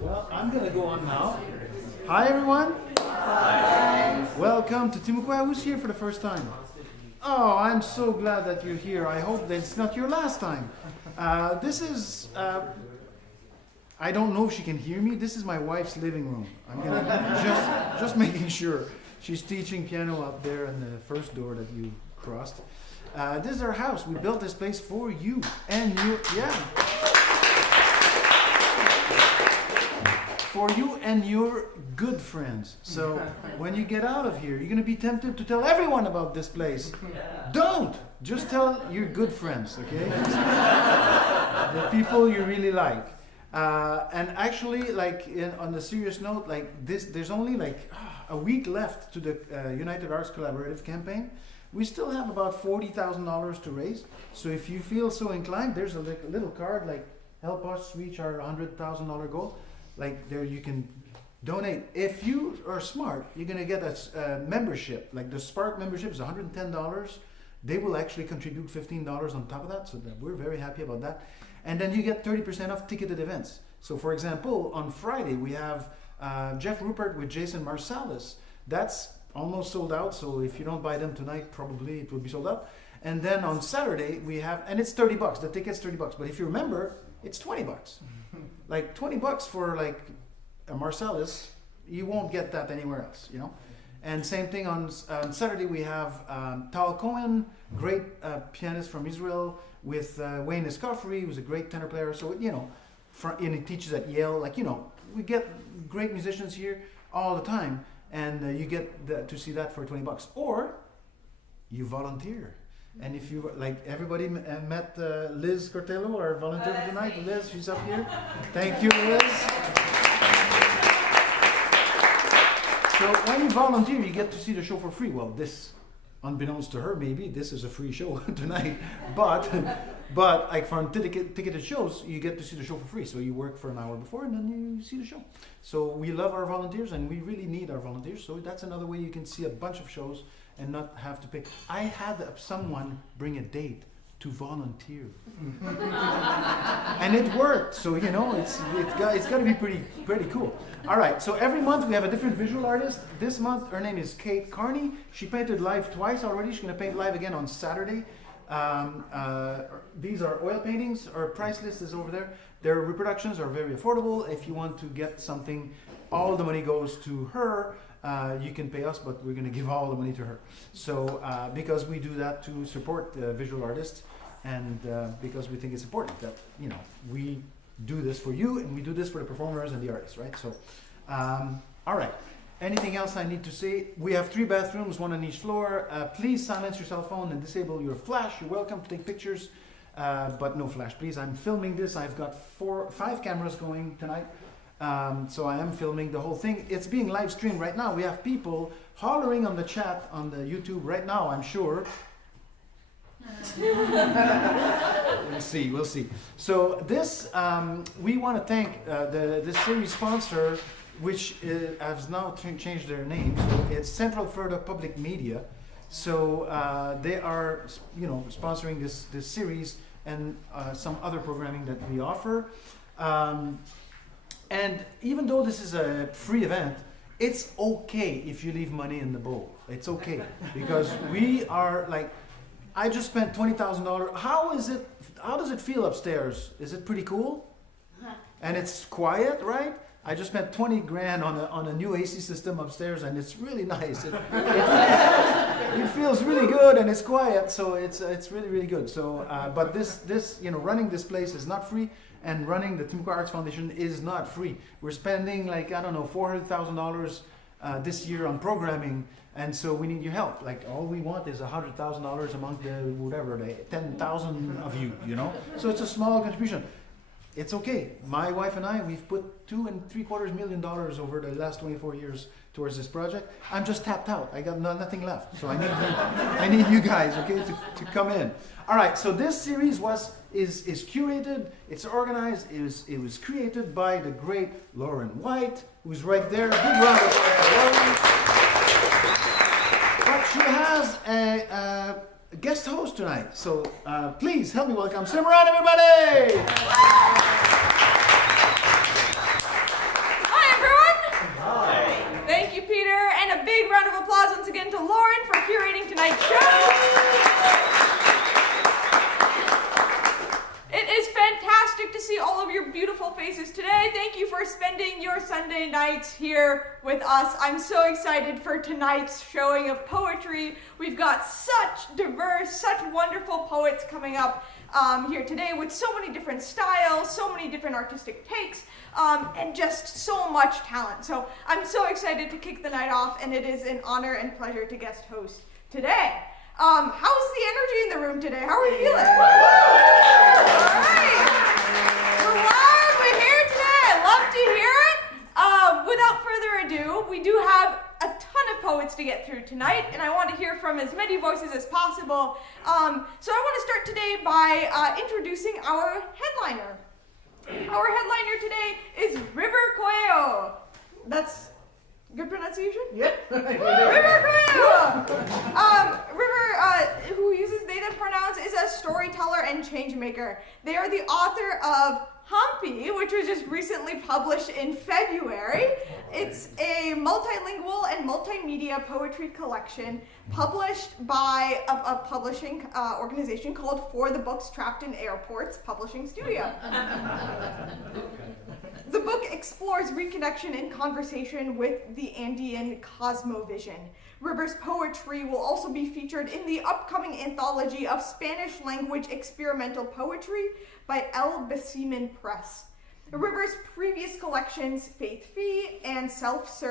Well, I'm going to go on now. Hi, everyone. Hi. Welcome to Timukwea. Who's here for the first time? Oh, I'm so glad that you're here. I hope that it's not your last time. This is, I don't know if she can hear me. This is my wife's living room. I'm going to just making sure. She's teaching piano up there in the first door that you crossed. This is our house. We built this place for you and you. Yeah. For you and your good friends. So when you get out of here, you're going to be tempted to tell everyone about this place. Don't! Just tell your good friends, okay? The people you really like. And actually, like on the serious note, like this, there's only like a week left to the United Arts Collaborative campaign. We still have about $40,000 to raise. So if you feel so inclined, there's a little card like help us reach our $100,000 goal. Like there you can donate. If you are smart, you're going to get a membership. Like the Spark membership is $110. They will actually contribute $15 on top of that. So that we're very happy about that. And then you get 30% off ticketed events. So for example, on Friday we have Jeff Rupert with Jason Marsalis. That's almost sold out. So if you don't buy them tonight, probably it will be sold out. And then on Saturday we have, and it's $30. The ticket's $30. But if you remember, it's $20. Like $20 for like a Marsalis, you won't get that anywhere else, you know. And same thing on Saturday we have Tal Cohen, great pianist from Israel, with Wayne Escoffery, who's a great tenor player. So you know, and he teaches at Yale. Like you know, we get great musicians here all the time, and you get to see that for $20. Or you volunteer. And if you, like everybody met Liz Cortello, our volunteer for tonight. Liz, she's up here. Thank you, Liz. So when you volunteer, you get to see the show for free. Well, this, unbeknownst to her, maybe, this is a free show tonight. But like for ticketed shows, you get to see the show for free. So you work for an hour before and then you see the show. So we love our volunteers and we really need our volunteers. So that's another way you can see a bunch of shows and not have to pay. I had someone bring a date to volunteer, and it worked. So you know, it's got to be pretty cool. All right. So every month we have a different visual artist. This month her name is Kate Carney. She painted live twice already. She's going to paint live again on Saturday. These are oil paintings. Our price list is over there. Their reproductions are very affordable. If you want to get something, all the money goes to her. You can pay us, but we're going to give all the money to her. So because we do that to support visual artists, and because we think it's important that you know we do this for you, and we do this for the performers and the artists, right? So, all right. Anything else I need to say? We have 3 bathrooms, 1 on each floor. Please silence your cell phone and disable your flash. You're welcome to take pictures, but no flash, please. I'm filming this. I've got 5 cameras going tonight. So I am filming the whole thing. It's being live streamed right now. We have people hollering on the chat on the YouTube right now, I'm sure. We'll see. So this, we want to thank this series sponsor, which has now changed their name. So it's Central Florida Public Media. So they are, sponsoring this series and some other programming that we offer. And even though this is a free event, it's okay if you leave money in the bowl. It's okay because we are like, I just spent $20,000. How does it feel upstairs? Is it pretty cool? And it's quiet, right? I just spent 20 grand on a new AC system upstairs, and it's really nice. It feels really good, and it's quiet, so it's really, really good. So, but this running this place is not free, and running the Timucua Arts Foundation is not free. We're spending $400,000 this year on programming, and so we need your help. Like all we want is $100,000 among the 10,000 of you. So it's a small contribution. It's okay. My wife and I, we've put $2.75 million over the last 24 years towards this project. I'm just tapped out. I got nothing left. So I need you guys, okay, to come in. All right. So this series is curated. It's organized. It was created by the great Lauren White, who's right there. Big round of applause for Lauren. But she has a guest host tonight. So please help me welcome Simran, everybody. Thank you, Peter, and a big round of applause once again to Lauren for curating tonight's show. It is fantastic to see all of your beautiful faces today. Thank you for spending your Sunday nights here with us. I'm so excited for tonight's showing of poetry. We've got such diverse, such wonderful poets coming up here today with so many different styles, so many different artistic takes. And just so much talent. So I'm so excited to kick the night off, and it is an honor and pleasure to guest host today. How's the energy in the room today? How are we feeling? All right. We're live. We're here today. I love to hear it. Without further ado, we do have a ton of poets to get through tonight, and I want to hear from as many voices as possible. So I want to start today by introducing our headliner. Our headliner today is River Coelho. That's good pronunciation? Yep. River Coelho! River, who uses they, them pronouns, is a storyteller and change maker. They are the author of Humpy, which was just recently published in February. It's a multilingual and multimedia poetry collection published by a publishing organization called For the Books Trapped in Airports Publishing Studio. The book explores reconnection and conversation with the Andean cosmovision. River's poetry will also be featured in the upcoming anthology of Spanish-language experimental poetry by El Besimen Press. River's previous collections, Faith Fee and Selves,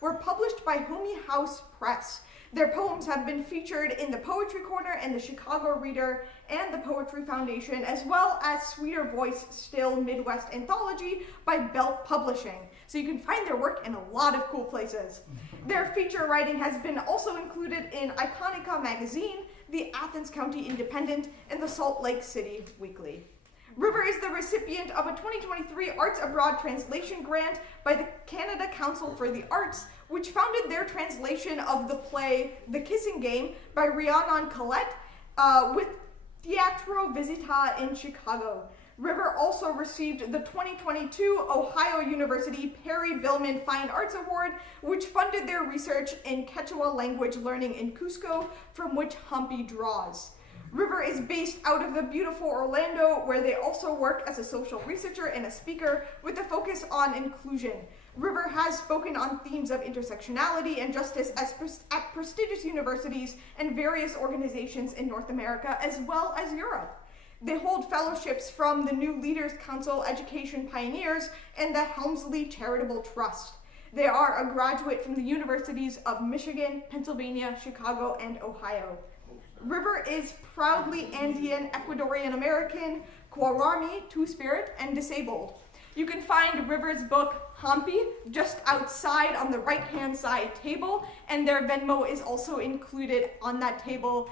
were published by Homey House Press. Their poems have been featured in the Poetry Corner and the Chicago Reader and the Poetry Foundation, as well as Sweeter Voice Still Midwest Anthology by Belt Publishing. So you can find their work in a lot of cool places. Their feature writing has been also included in Iconica Magazine, the Athens County Independent, and the Salt Lake City Weekly. River is the recipient of a 2023 Arts Abroad Translation Grant by the Canada Council for the Arts, which funded their translation of the play The Kissing Game by Rhiannon Collette with Teatro Visita in Chicago. River also received the 2022 Ohio University Perry Billman Fine Arts Award, which funded their research in Quechua language learning in Cusco, from which Humpy draws. River is based out of the beautiful Orlando, where they also work as a social researcher and a speaker with a focus on inclusion. River has spoken on themes of intersectionality and justice at prestigious universities and various organizations in North America, as well as Europe. They hold fellowships from the New Leaders Council Education Pioneers and the Helmsley Charitable Trust. They are a graduate from the universities of Michigan, Pennsylvania, Chicago, and Ohio. River is proudly Andean, Ecuadorian American, Guarani, Two-Spirit, and disabled. You can find River's book, Hampi just outside on the right-hand side table, and their Venmo is also included on that table.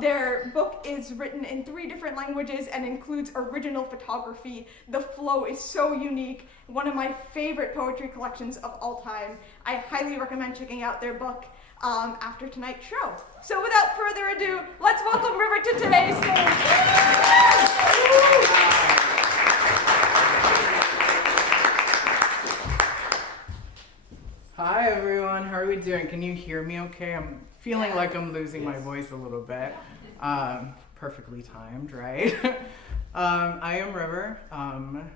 Their book is written in 3 different languages and includes original photography. The flow is so unique, one of my favorite poetry collections of all time. I highly recommend checking out their book after tonight's show. So without further ado, let's welcome River to today's stage. Hi everyone, how are we doing? Can you hear me okay? I'm feeling like I'm losing my voice a little bit. Perfectly timed, right? I am River.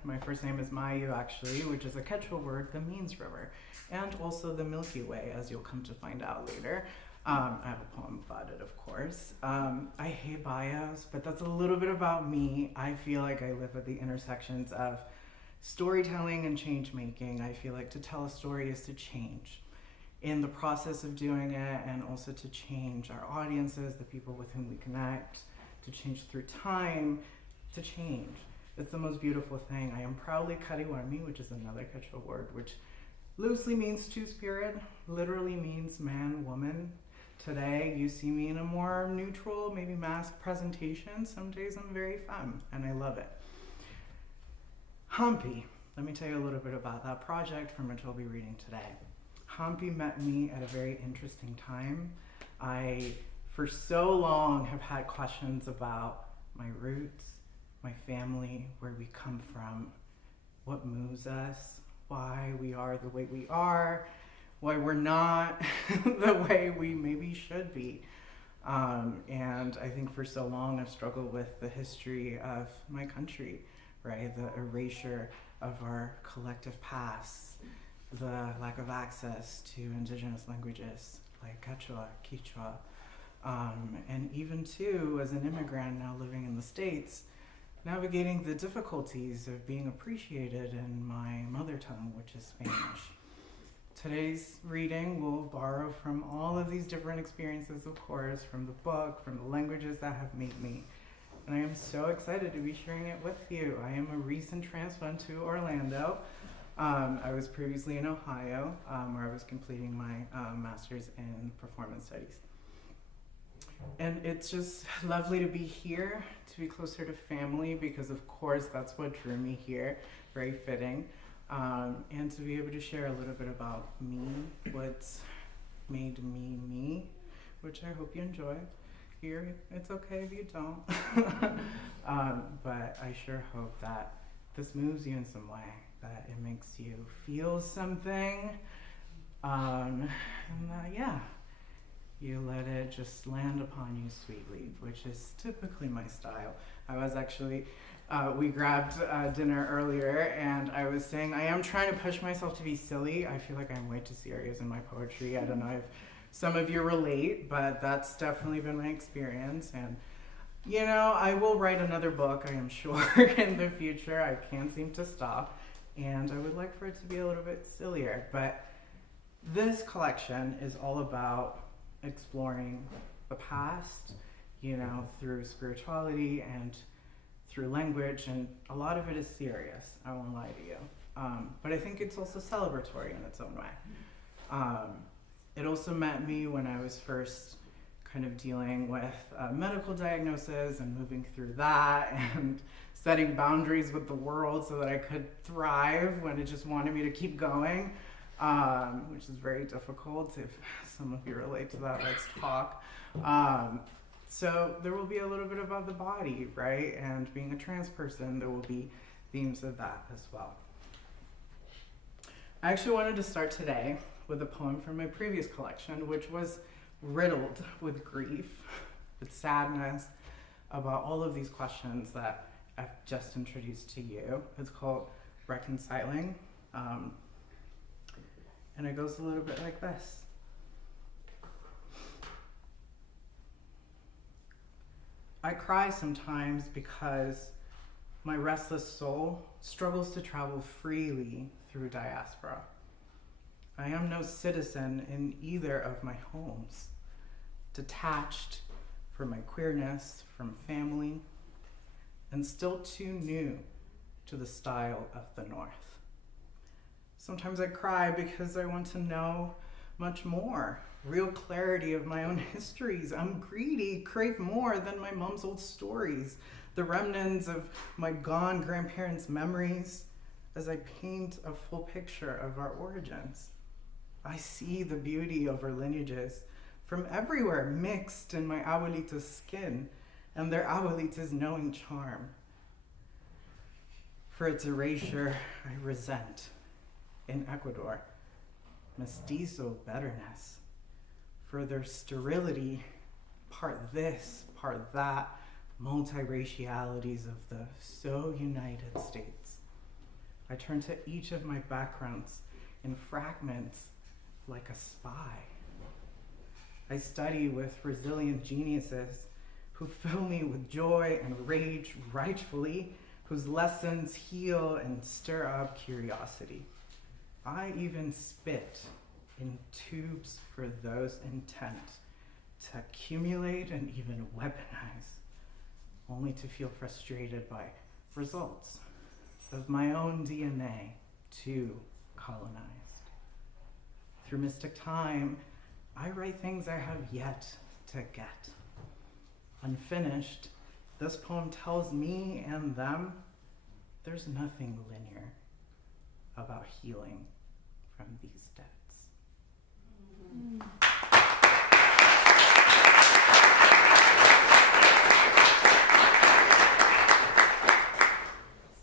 My first name is Mayu actually, which is a Quechua word that means river, and also the Milky Way, as you'll come to find out later. I have a poem about it, of course. I hate bios, but that's a little bit about me. I feel like I live at the intersections of storytelling and change making. I feel like to tell a story is to change in the process of doing it, and also to change our audiences, the people with whom we connect, to change through time, to change. It's the most beautiful thing. I am proudly Kariwami, which is another Quechua word, which loosely means two-spirit, literally means man, woman. Today, you see me in a more neutral, maybe masked presentation. Some days I'm very femme, and I love it. Hampi, let me tell you a little bit about that project from which I'll be reading today. Hampi met me at a very interesting time. I, for so long, have had questions about my roots, my family, where we come from, what moves us, why we are the way we are, why we're not the way we maybe should be. And I think for so long I've struggled with the history of my country, right? The erasure of our collective past, the lack of access to indigenous languages like Quechua, Quichua, and even too, as an immigrant now living in the States, navigating the difficulties of being appreciated in my mother tongue, which is Spanish. Today's reading will borrow from all of these different experiences, of course, from the book, from the languages that have made me. And I am so excited to be sharing it with you. I am a recent transplant to Orlando. I was previously in Ohio, where I was completing my master's in performance studies. And it's just lovely to be here, to be closer to family, because of course that's what drew me here, very fitting. And to be able to share a little bit about me, what's made me me, which I hope you enjoy. Here, it's okay if you don't. But I sure hope that this moves you in some way, that it makes you feel something, and yeah, you let it just land upon you sweetly, which is typically my style. I was actually, we grabbed dinner earlier, and I was saying I am trying to push myself to be silly. I feel like I'm way too serious in my poetry. I don't know if some of you relate, but that's definitely been my experience. And you know, I will write another book, I am sure, in the future. I can't seem to stop, and I would like for it to be a little bit sillier. But this collection is all about exploring the past, you know, through spirituality and through language, and a lot of it is serious, I won't lie to you. But I think it's also celebratory in its own way. It also met me when I was first kind of dealing with medical diagnosis and moving through that and setting boundaries with the world so that I could thrive when it just wanted me to keep going, which is very difficult. If some of you relate to that, let's talk. So there will be a little bit about the body, right? And being a trans person, there will be themes of that as well. I actually wanted to start today with a poem from my previous collection, which was riddled with grief, with sadness, about all of these questions that I've just introduced to you. It's called Reconciling, and it goes a little bit like this. I cry sometimes because my restless soul struggles to travel freely through diaspora. I am no citizen in either of my homes, detached from my queerness, from family, and still too new to the style of the North. Sometimes I cry because I want to know much more. Real clarity of my own histories. I'm greedy, crave more than my mom's old stories. The remnants of my gone grandparents' memories as I paint a full picture of our origins. I see the beauty of our lineages from everywhere mixed in my abuelita's skin and their abuelita's knowing charm. For its erasure, I resent, in Ecuador, mestizo betterness. For their sterility, part this, part that, multiracialities of the so United States. I turn to each of my backgrounds in fragments like a spy. I study with resilient geniuses who fill me with joy and rage rightfully, whose lessons heal and stir up curiosity. I even spit in tubes for those intent to accumulate and even weaponize, only to feel frustrated by results of my own DNA too colonized. Through mystic time, I write things I have yet to get. Unfinished, this poem tells me and them there's nothing linear about healing from these debts.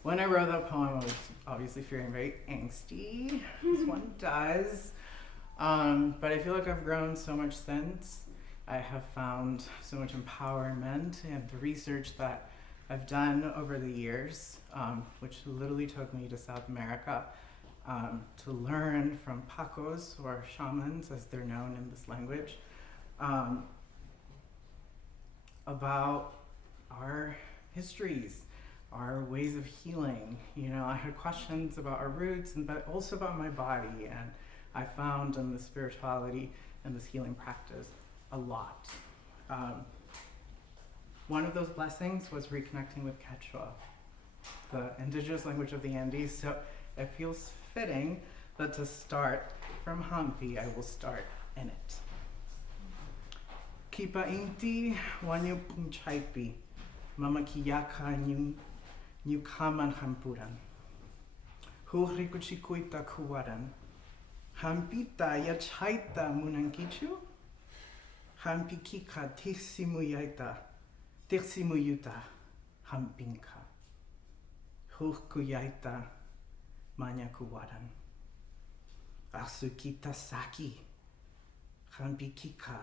When I wrote that poem, I was obviously feeling very angsty, as one does. But I feel like I've grown so much since. I have found so much empowerment in the research that I've done over the years, which literally took me to South America to learn from Pacos, or shamans as they're known in this language, about our histories, our ways of healing. You know, I had questions about our roots, but also about my body, and I found in the spirituality and this healing practice a lot. One of those blessings was reconnecting with Quechua, the indigenous language of the Andes, so it feels fitting that to start from Hampi, I will start in it. Kipa inti wanyu punchaipi, mama kiyaka new kaman hampuran. Hurikuchikuita kuwaran. Hampita yachaita munankichu. Hampikika tiximuyaita. Tiximujuta hampinka. Hurkuyaita manyakuwaran. Asukita saki. Hampikika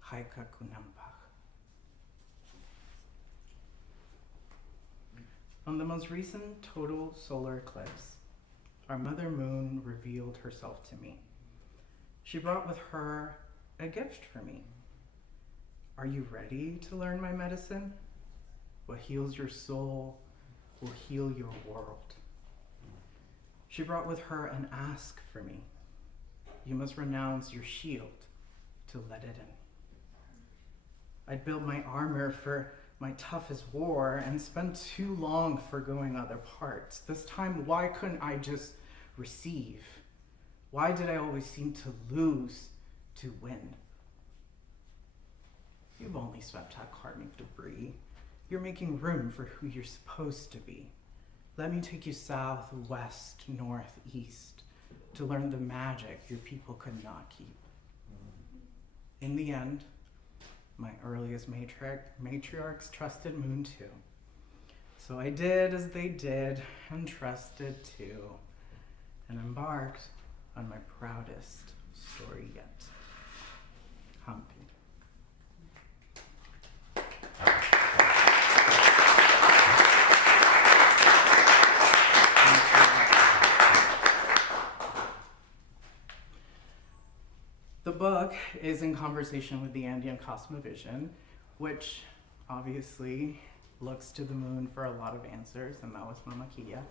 haika kunampach. On the most recent total solar eclipse, our mother moon revealed herself to me. She brought with her a gift for me. Are you ready to learn my medicine? What heals your soul will heal your world. She brought with her an ask for me. You must renounce your shield to let it in. I'd build my armor for my toughest war and spent too long forgoing other parts. This time, why couldn't I just receive? Why did I always seem to lose to win? You've only swept out karmic debris. You're making room for who you're supposed to be. Let me take you south, west, north, east to learn the magic your people could not keep. In the end, my earliest matriarchs trusted Moon too. So I did as they did and trusted too, and embarked on my proudest story yet. Hampi. The book is in conversation with the Andean Cosmovision, which obviously looks to the moon for a lot of answers, and that was Mama Kia.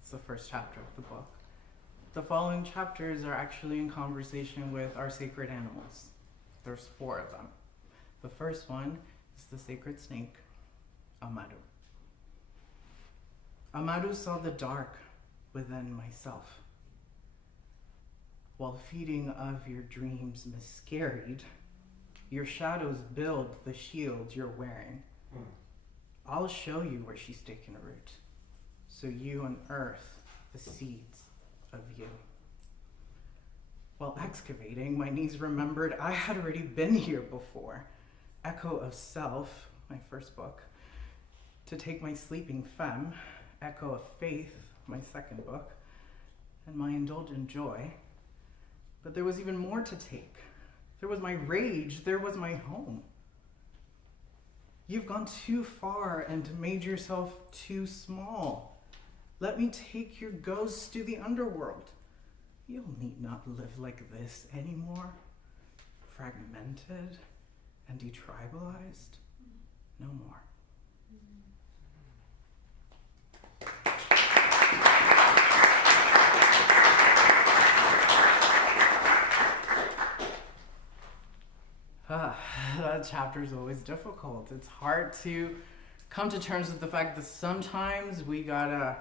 It's the first chapter of the book. The following chapters are actually in conversation with our sacred animals. There's 4 of them. The first one is the sacred snake, Amaru. Amaru saw the dark within myself. While feeding of your dreams miscarried, your shadows build the shield you're wearing. I'll show you where she's taken root, so you unearth the seeds of you. While excavating, my knees remembered I had already been here before. Echo of Self, my first book. To take my sleeping femme, Echo of Faith, my second book, and my indulgent joy. But there was even more to take. There was my rage, there was my home. You've gone too far and made yourself too small. Let me take your ghosts to the underworld. You'll need not live like this anymore. Fragmented and detribalized. No more. That chapter is always difficult. It's hard to come to terms with the fact that sometimes we gotta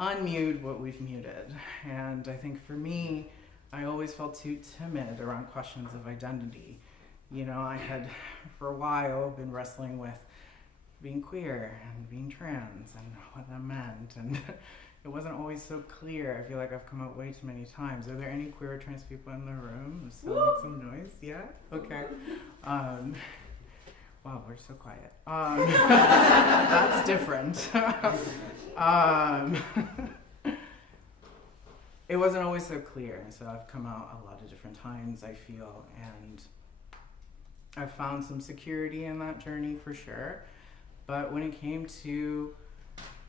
unmute what we've muted. And I think for me, I always felt too timid around questions of identity. You know, I had for a while been wrestling with being queer and being trans and what that meant. And it wasn't always so clear. I feel like I've come out way too many times. Are there any queer or trans people in the room? So make some noise. Yeah? Okay. Wow, we're so quiet. That's different. It wasn't always so clear, and so I've come out a lot of different times, I feel, and I've found some security in that journey for sure. But when it came to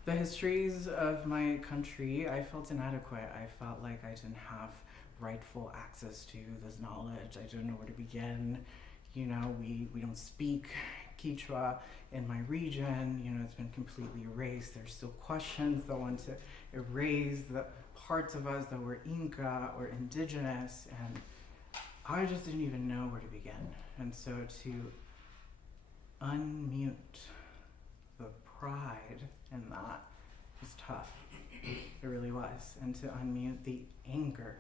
the histories of my country, I felt inadequate. I felt like I didn't have rightful access to this knowledge. I didn't know where to begin. You know, we don't speak Quechua in my region. You know, it's been completely erased. There's still questions that want to erase the parts of us that were Inca or indigenous, and I just didn't even know where to begin. And so to unmute the pride in that was tough. It really was. And to unmute the anger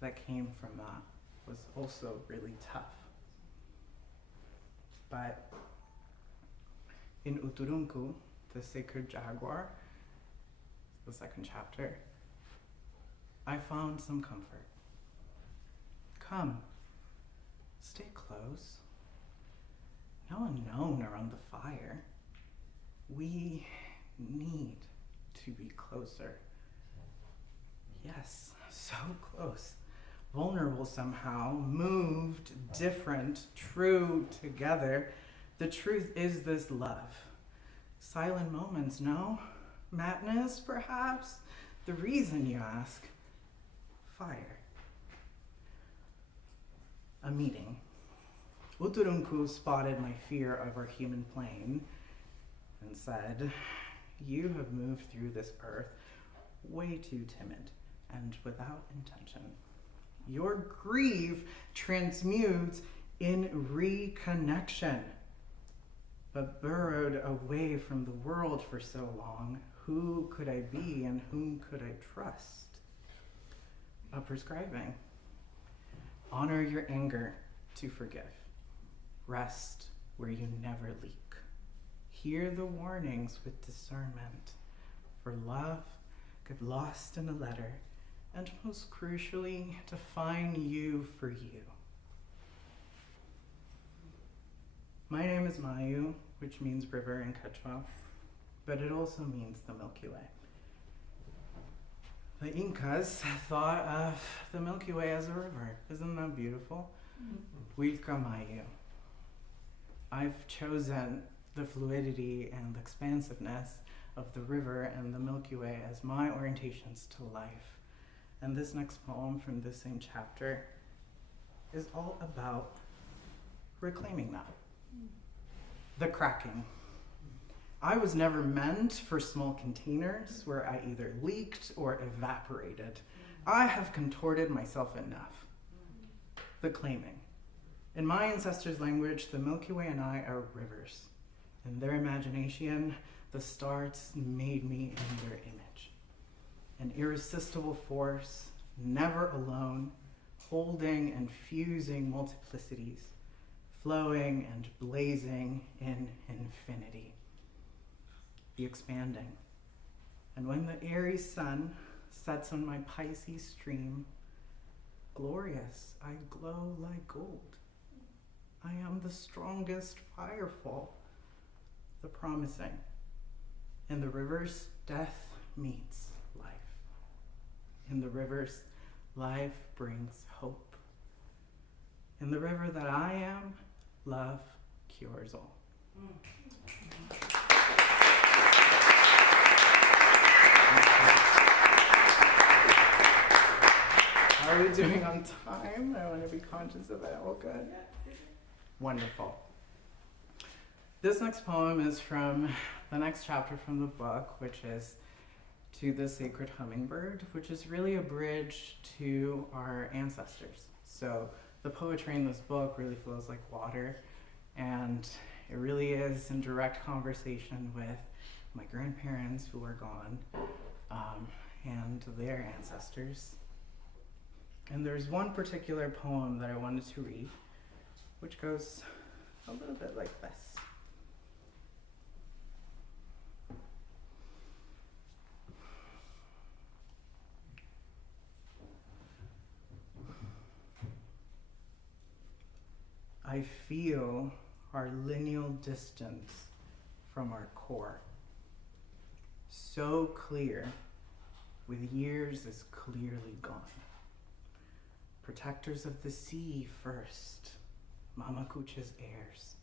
that came from that was also really tough. But in Uturunku, the sacred jaguar, the second chapter, I found some comfort. Come, stay close. No unknown around the fire. We need to be closer. Yes, so close. Vulnerable somehow, moved, different, true together. The truth is this love. Silent moments, no? Madness, perhaps? The reason, you ask? Fire. A meeting. Uturunku spotted my fear of our human plane and said, "You have moved through this earth way too timid and without intention. Your grief transmutes in reconnection. But burrowed away from the world for so long, who could I be and whom could I trust?" A prescribing. Honor your anger to forgive. Rest where you never leak. Hear the warnings with discernment. For love, get lost in a letter, and most crucially, define you for you. My name is Mayu, which means river in Quechua, but it also means the Milky Way. The Incas thought of the Milky Way as a river. Isn't that beautiful? Wilka Mayu. I've chosen the fluidity and the expansiveness of the river and the Milky Way as my orientations to life. And this next poem from this same chapter is all about reclaiming that. The cracking. I was never meant for small containers where I either leaked or evaporated. I have contorted myself enough. The claiming. In my ancestors' language, the Milky Way and I are rivers. In their imagination, the stars made me in their image. an irresistible force, never alone, holding and fusing multiplicities, flowing and blazing in infinity. Be expanding. And when the Aries sun sets on my Pisces stream, glorious, I glow like gold. I am the strongest firefall, the promising. In the rivers, death meets life. In the rivers, life brings hope. In the river that I am, love cures all. How are we doing on time? I want to be conscious of it. All good? Wonderful. This next poem is from the next chapter from the book, which is To the Sacred Hummingbird, which is really a bridge to our ancestors. So the poetry in this book really flows like water, and it really is in direct conversation with my grandparents who are gone, and their ancestors. And there's one particular poem that I wanted to read, which goes a little bit like this. I feel our lineal distance from our core, so clear, with years as clearly gone. Protectors of the sea first, Mamacucha's heirs,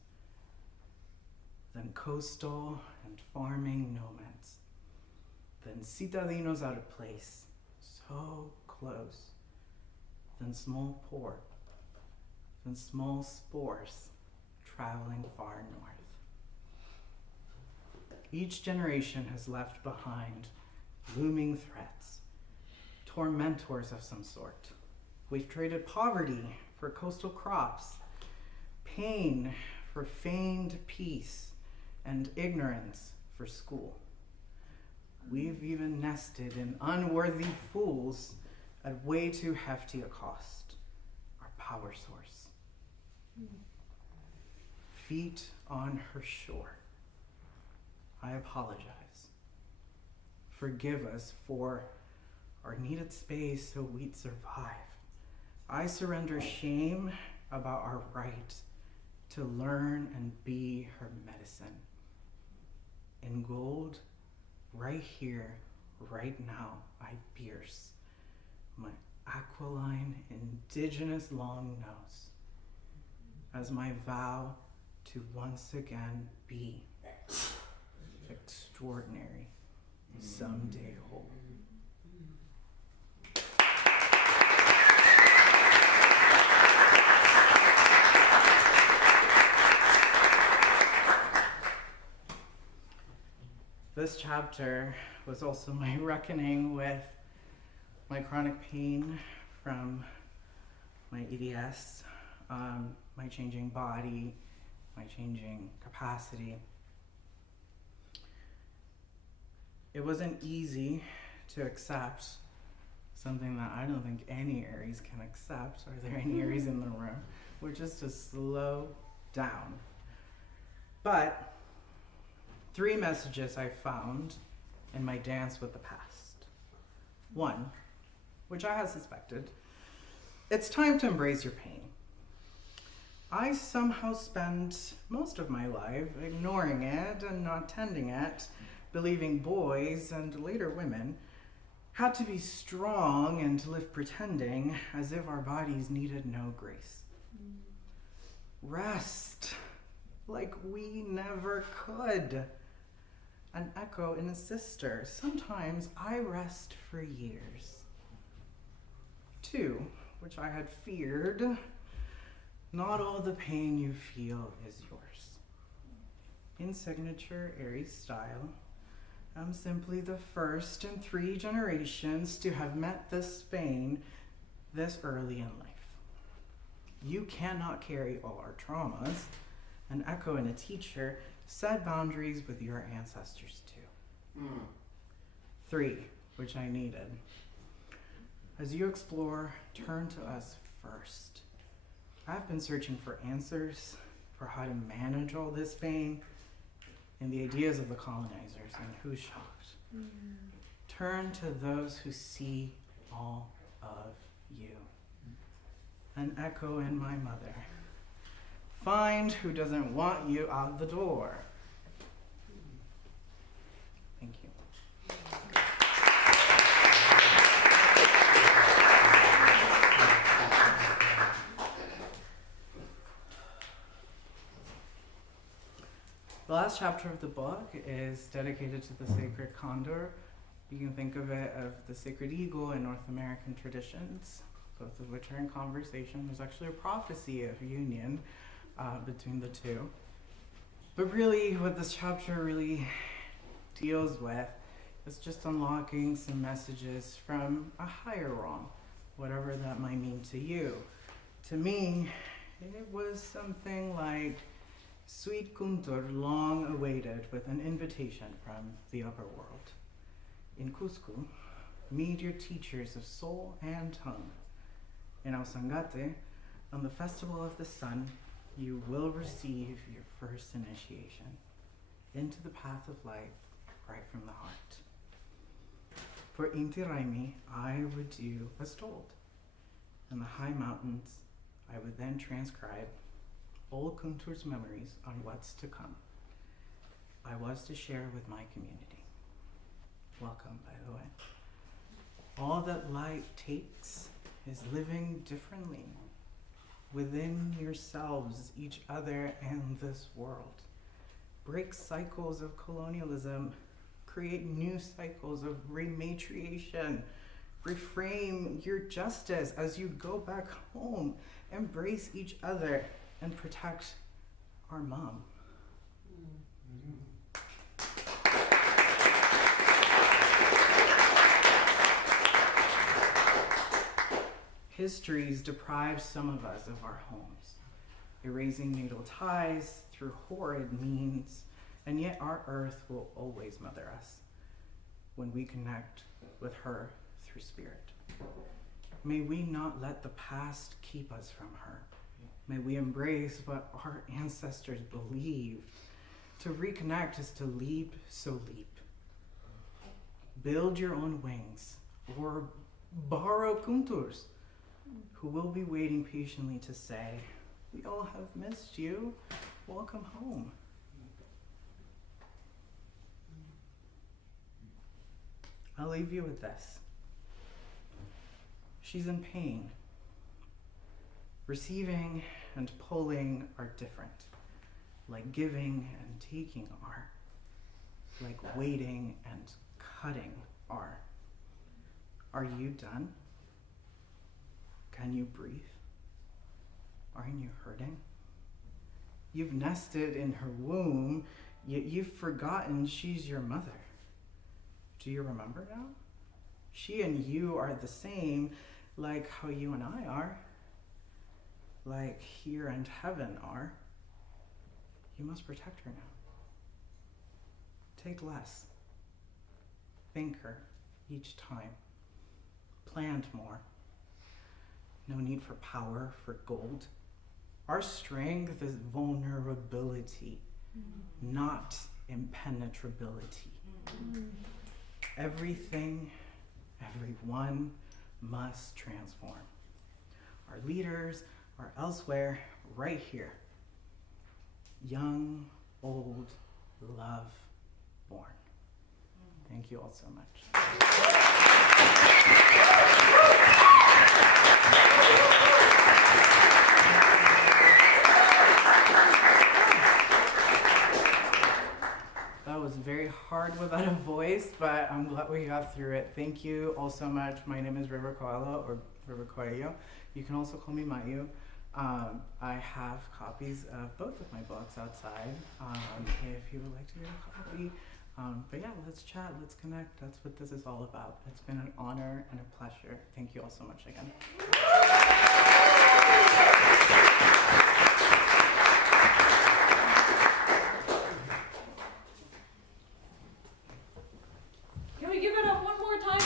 then coastal and farming nomads, then citadinos out of place, so close, then small port, then small spores traveling far north. Each generation has left behind looming threats, tormentors of some sort. We've traded poverty for coastal crops, pain for feigned peace, and ignorance for school. We've even nested in unworthy fools at way too hefty a cost, our power source. Feet on her shore. I apologize. Forgive us for our needed space so we'd survive. I surrender shame about our right to learn and be her medicine. In gold, right here, right now, I pierce my aquiline indigenous long nose as my vow to once again be extraordinary, someday whole. This chapter was also my reckoning with my chronic pain from my EDS, my changing body, my changing capacity. It wasn't easy to accept something that I don't think any Aries can accept. Are there any Aries in the room? Which is to slow down. But 3 messages I found in my dance with the past. 1, which I had suspected, it's time to embrace your pain. I somehow spent most of my life ignoring it and not tending it, believing boys and later women had to be strong and live pretending as if our bodies needed no grace. Rest like we never could. An echo in a sister. Sometimes I rest for years. 2, which I had feared, not all the pain you feel is yours. In signature Aries style, I'm simply the first in 3 generations to have met this pain this early in life. You cannot carry all our traumas. An echo and a teacher, set boundaries with your ancestors too. 3, which I needed. As you explore, turn to us first. I've been searching for answers for how to manage all this pain and the ideas of the colonizers and who's shocked. Turn to those who see all of you. An echo in my mother. Find who doesn't want you out the door. Thank you. The last chapter of the book is dedicated to the sacred condor. You can think of it as the sacred eagle in North American traditions, both of which are in conversation. There's actually a prophecy of union between the two. But really, what this chapter really deals with is just unlocking some messages from a higher realm, whatever that might mean to you. To me, it was something like sweet kuntur, long awaited, with an invitation from the upper world. In Cusco, meet your teachers of soul and tongue. In Ausangate, on the festival of the sun, you will receive your first initiation into the path of life right from the heart. For Inti Raimi, I would do as told. In the high mountains, I would then transcribe old Kuntur's memories on what's to come. I was to share with my community. Welcome, by the way. All that light takes is living differently within yourselves, each other, and this world. Break cycles of colonialism, create new cycles of rematriation, reframe your justice as you go back home, embrace each other, and protect our mom. Histories deprive some of us of our homes, erasing natal ties through horrid means, and yet our earth will always mother us when we connect with her through spirit. May we not let the past keep us from her. May we embrace what our ancestors believed. To reconnect is to leap, so leap. Build your own wings, or borrow kunturs, who will be waiting patiently to say, we all have missed you. Welcome home. I'll leave you with this. She's in pain. Receiving and pulling are different, like giving and taking are, like waiting and cutting are. Are you done? Can you breathe? Aren't you hurting? You've nested in her womb, yet you've forgotten she's your mother. Do you remember now? She and you are the same, like how you and I are, like here and heaven are. You must protect her now. Take less. Thank her each time. Plant more. No need for power, for gold. Our strength is vulnerability, not impenetrability. Everything, everyone must transform. Our leaders are elsewhere, right here. Young, old, love, born. Thank you all so much. That was very hard without a voice, but I'm glad we got through it. Thank you all so much. My name is River Coelho, or River Coelho. You can also call me Mayu. I have copies of both of my books outside, if you would like to get a copy. But yeah, let's chat, let's connect. That's what this is all about. It's been an honor and a pleasure. Thank you all so much again. Can we give it up one more time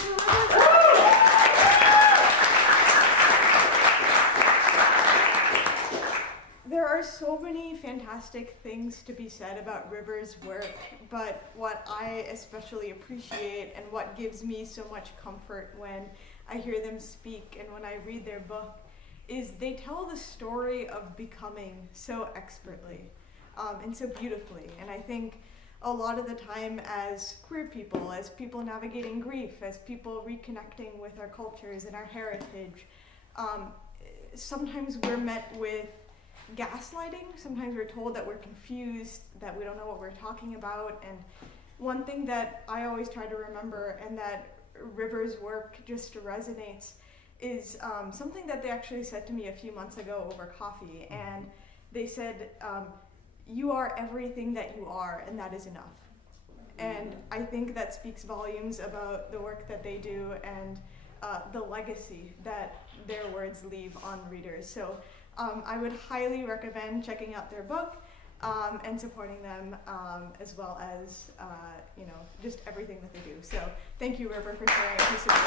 are so many fantastic things to be said about River's work, but what I especially appreciate and what gives me so much comfort when I hear them speak and when I read their book is they tell the story of becoming so expertly and so beautifully. And I think a lot of the time as queer people, as people navigating grief, as people reconnecting with our cultures and our heritage, sometimes we're met with gaslighting. Sometimes we're told that we're confused, that we don't know what we're talking about. And one thing that I always try to remember, and that River's work just resonates, is something that they actually said to me a few months ago over coffee. And they said, you are everything that you are, and that is enough. And I think that speaks volumes about the work that they do and the legacy that their words leave on readers. So I would highly recommend checking out their book and supporting them, as well as just everything that they do. So thank you, River, for sharing a piece of this.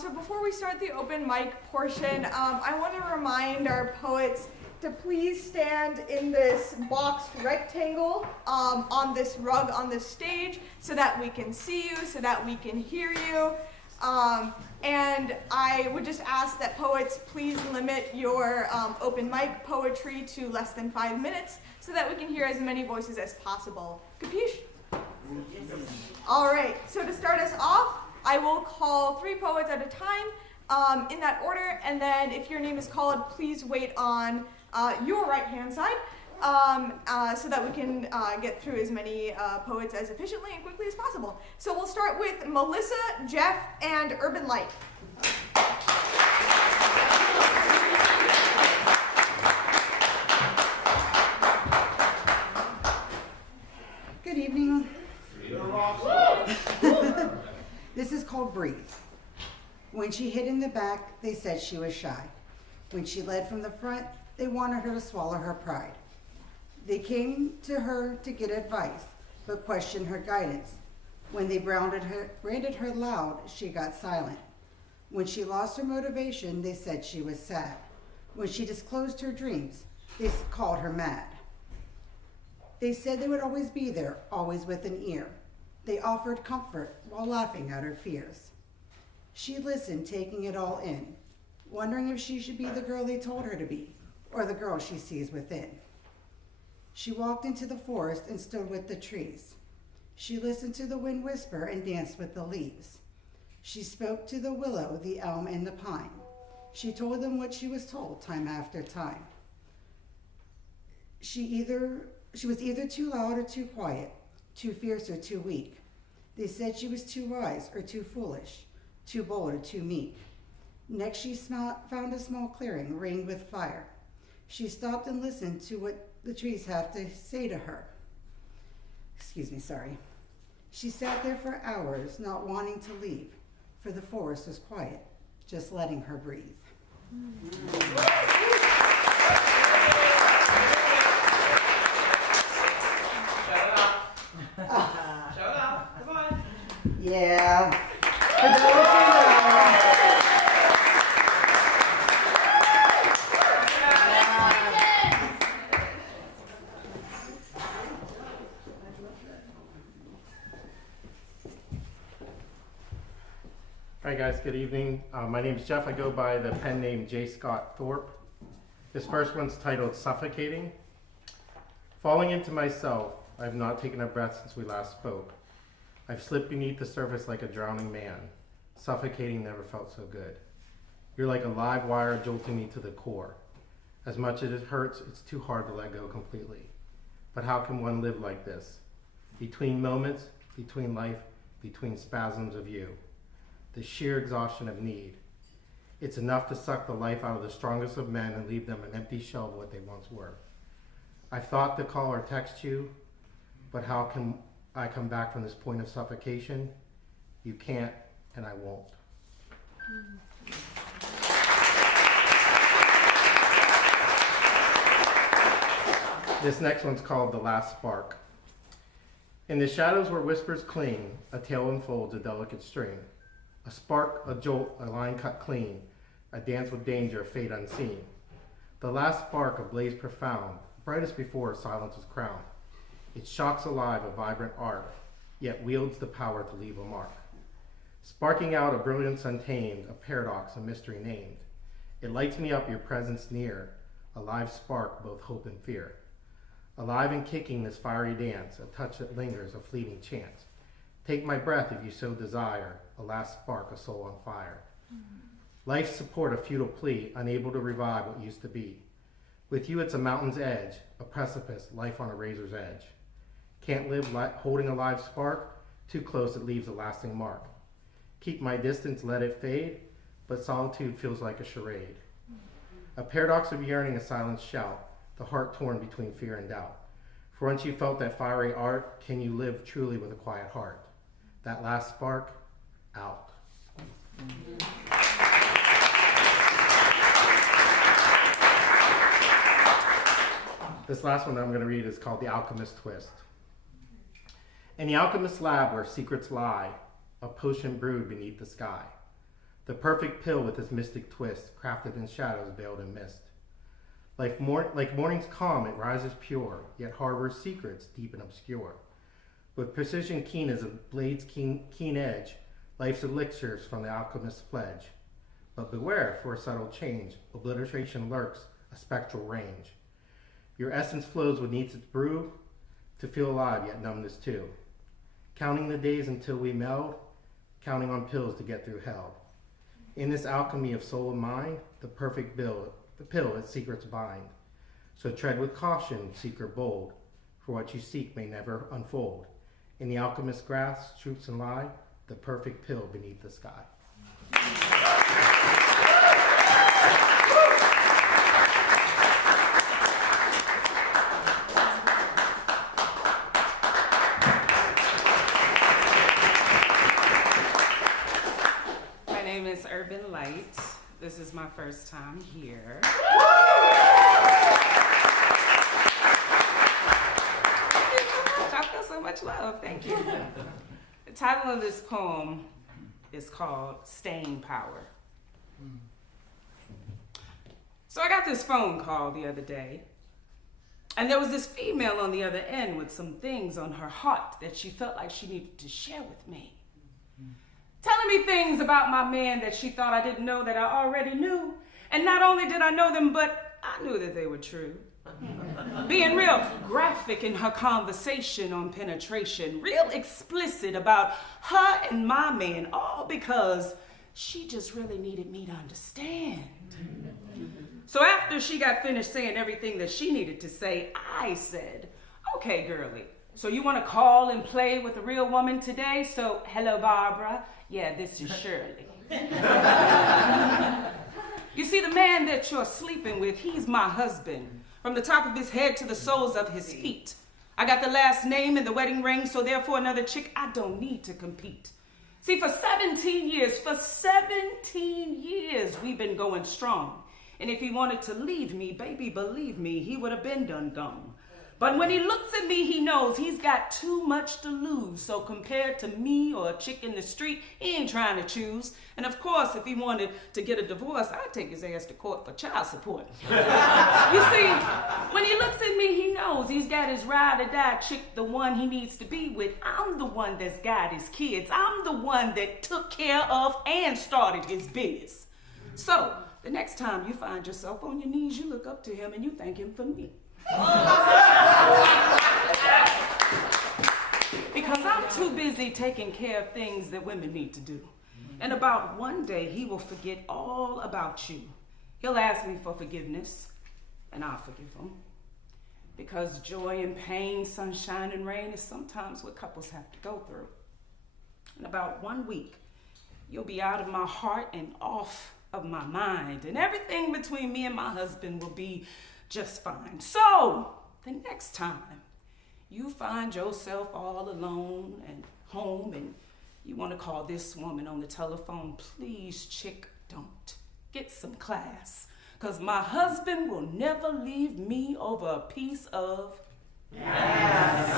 So before we start the open mic portion, I want to remind our poets to please stand in this boxed rectangle on this rug on this stage so that we can see you, so that we can hear you. And I would just ask that poets please limit your open mic poetry to less than 5 minutes so that we can hear as many voices as possible. Capiche? All right, so to start us off, I will call 3 poets at a time in that order, and then if your name is called, please wait on your right-hand side so that we can get through as many poets as efficiently and quickly as possible. So we'll start with Melissa, Jeff, and Urban Light. Good evening. This is called Breathe. When she hid in the back, they said she was shy. When she led from the front, they wanted her to swallow her pride. They came to her to get advice, but questioned her guidance. When they branded her loud, she got silent. When she lost her motivation, they said she was sad. When she disclosed her dreams, they called her mad. They said they would always be there, always with an ear. They offered comfort while laughing at her fears. She listened, taking it all in, wondering if she should be the girl they told her to be, or the girl she sees within. She walked into the forest and stood with the trees. She listened to the wind whisper and danced with the leaves. She spoke to the willow, the elm, and the pine. She told them what she was told time after time. She was either too loud or too quiet, too fierce or too weak. They said she was too wise or too foolish, too bold or too meek. Next she found a small clearing ringed with fire. She stopped and listened to what the trees have to say to her. She sat there for hours, not wanting to leave, for the forest was quiet, just letting her breathe. Shout out, come on. Yeah. Hi guys, good evening. My name is Jeff. I go by the pen name J. Scott Thorpe. This first one's titled Suffocating. Falling into myself, I have not taken a breath since we last spoke. I've slipped beneath the surface like a drowning man. Suffocating never felt so good. You're like a live wire jolting me to the core. As much as it hurts, it's too hard to let go completely. But how can one live like this? Between moments, between life, between spasms of you. The sheer exhaustion of need. It's enough to suck the life out of the strongest of men and leave them an empty shell of what they once were. I've thought to call or text you, but how can I come back from this point of suffocation? You can't, and I won't. This next one's called The Last Spark. In the shadows where whispers cling, a tale unfolds a delicate string. A spark, a jolt, a line cut clean, a dance with danger, a fate unseen. The last spark, a blaze profound, brightest before silence was crowned. It shocks alive a vibrant arc, yet wields the power to leave a mark. Sparking out a brilliance untamed, a paradox, a mystery named. It lights me up, your presence near, a live spark, both hope and fear. Alive and kicking this fiery dance, a touch that lingers, a fleeting chance. Take my breath if you so desire, a last spark, a soul on fire. Life's support, a futile plea, unable to revive what used to be. With you it's a mountain's edge, a precipice, life on a razor's edge. Can't live holding a live spark, too close it leaves a lasting mark. Keep my distance, let it fade, but solitude feels like a charade. A paradox of yearning, a silent shout, the heart torn between fear and doubt. For once you felt that fiery art, can you live truly with a quiet heart? That last spark, out. This last one that I'm going to read is called The Alchemist's Twist. In the alchemist's lab where secrets lie, a potion brewed beneath the sky. The perfect pill with its mystic twist, crafted in shadows veiled in mist. Like morning's calm, it rises pure, yet harbors secrets deep and obscure. With precision keen as a blade's keen edge, life's elixirs from the alchemist's pledge. But beware, for a subtle change, obliteration lurks, a spectral range. Your essence flows what needs its brew to feel alive, yet numbness too. Counting the days until we meld, counting on pills to get through hell. In this alchemy of soul and mind, the perfect pill its secrets bind. So tread with caution, seeker bold, for what you seek may never unfold. In the alchemist's grasp, truths and lie, the perfect pill beneath the sky. My name is Urban Light. This is my first time here. I feel so much love. Thank you. The title of this poem is called Staying Power. So I got this phone call the other day, and there was this female on the other end with some things on her heart that she felt like she needed to share with me. Telling me things about my man that she thought I didn't know that I already knew. And not only did I know them, but I knew that they were true. Being real graphic in her conversation on penetration, real explicit about her and my man, all because she just really needed me to understand. So after she got finished saying everything that she needed to say, I said, okay, girlie, so you want to call and play with a real woman today? So, hello, Barbara. Yeah, this is Shirley. You see, the man that you're sleeping with, he's my husband. From the top of his head to the soles of his feet. I got the last name and the wedding ring, so therefore another chick, I don't need to compete. See, for 17 years, we've been going strong. And if he wanted to leave me, baby, believe me, he would have been done gone. But when he looks at me, he knows he's got too much to lose. So compared to me or a chick in the street, he ain't trying to choose. And of course, if he wanted to get a divorce, I'd take his ass to court for child support. You see, when he looks at me, he knows he's got his ride or die chick, the one he needs to be with. I'm the one that's got his kids. I'm the one that took care of and started his biz. So the next time you find yourself on your knees, you look up to him and you thank him for me. Because I'm too busy taking care of things that women need to do. And about one day, he will forget all about you. He'll ask me for forgiveness, and I'll forgive him. Because joy and pain, sunshine and rain is sometimes what couples have to go through. In about 1 week, you'll be out of my heart and off of my mind. And everything between me and my husband will be just fine. So, the next time you find yourself all alone and home and you want to call this woman on the telephone, please, chick, don't. Get some class. Because my husband will never leave me over a piece of ass.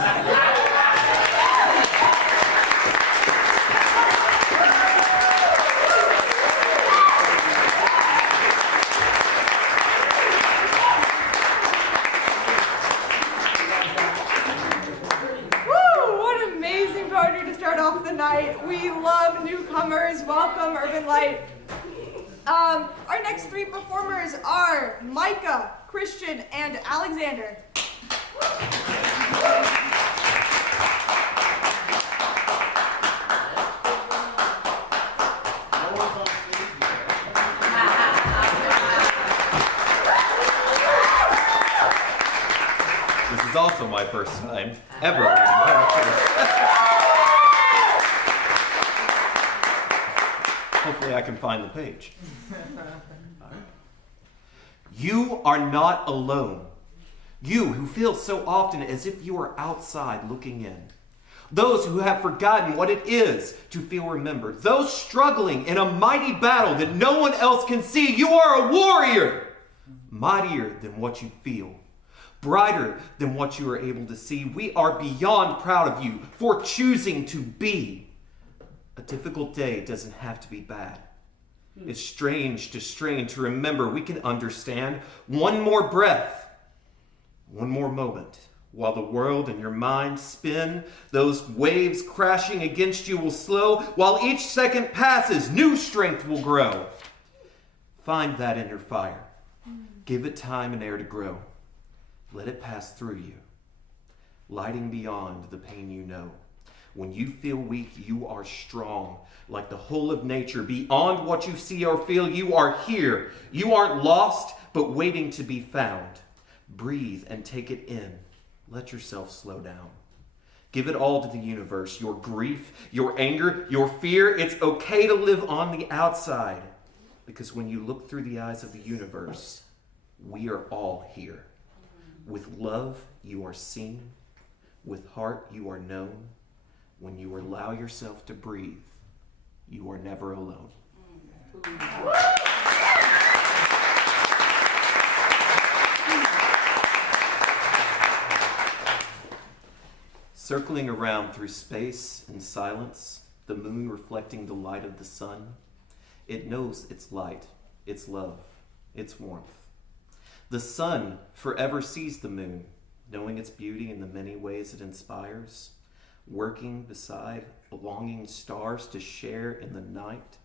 off the night. We love newcomers. Welcome, Urban Light. Our next three performers are Micah, Christian, and Alexander. This is also my first time ever reading poetry. Hopefully I can find the page. You are not alone. You who feel so often as if you are outside looking in. Those who have forgotten what it is to feel remembered. Those struggling in a mighty battle that no one else can see. You are a warrior. Mightier than what you feel. Brighter than what you are able to see. We are beyond proud of you for choosing to be. A difficult day doesn't have to be bad. It's strange to remember we can understand. One more breath, one more moment. While the world and your mind spin, those waves crashing against you will slow. While each second passes, new strength will grow. Find that in your fire. Give it time and air to grow. Let it pass through you, lighting beyond the pain you know. When you feel weak, you are strong. Like the whole of nature, beyond what you see or feel, you are here. You aren't lost, but waiting to be found. Breathe and take it in. Let yourself slow down. Give it all to the universe. Your grief, your anger, your fear. It's okay to live on the outside. Because when you look through the eyes of the universe, we are all here. With love, you are seen. With heart, you are known. When you allow yourself to breathe, you are never alone. Circling around through space and silence, the moon reflecting the light of the sun, it knows its light, its love, its warmth. The sun forever sees the moon, knowing its beauty in the many ways it inspires, working beside longing stars to share in the night,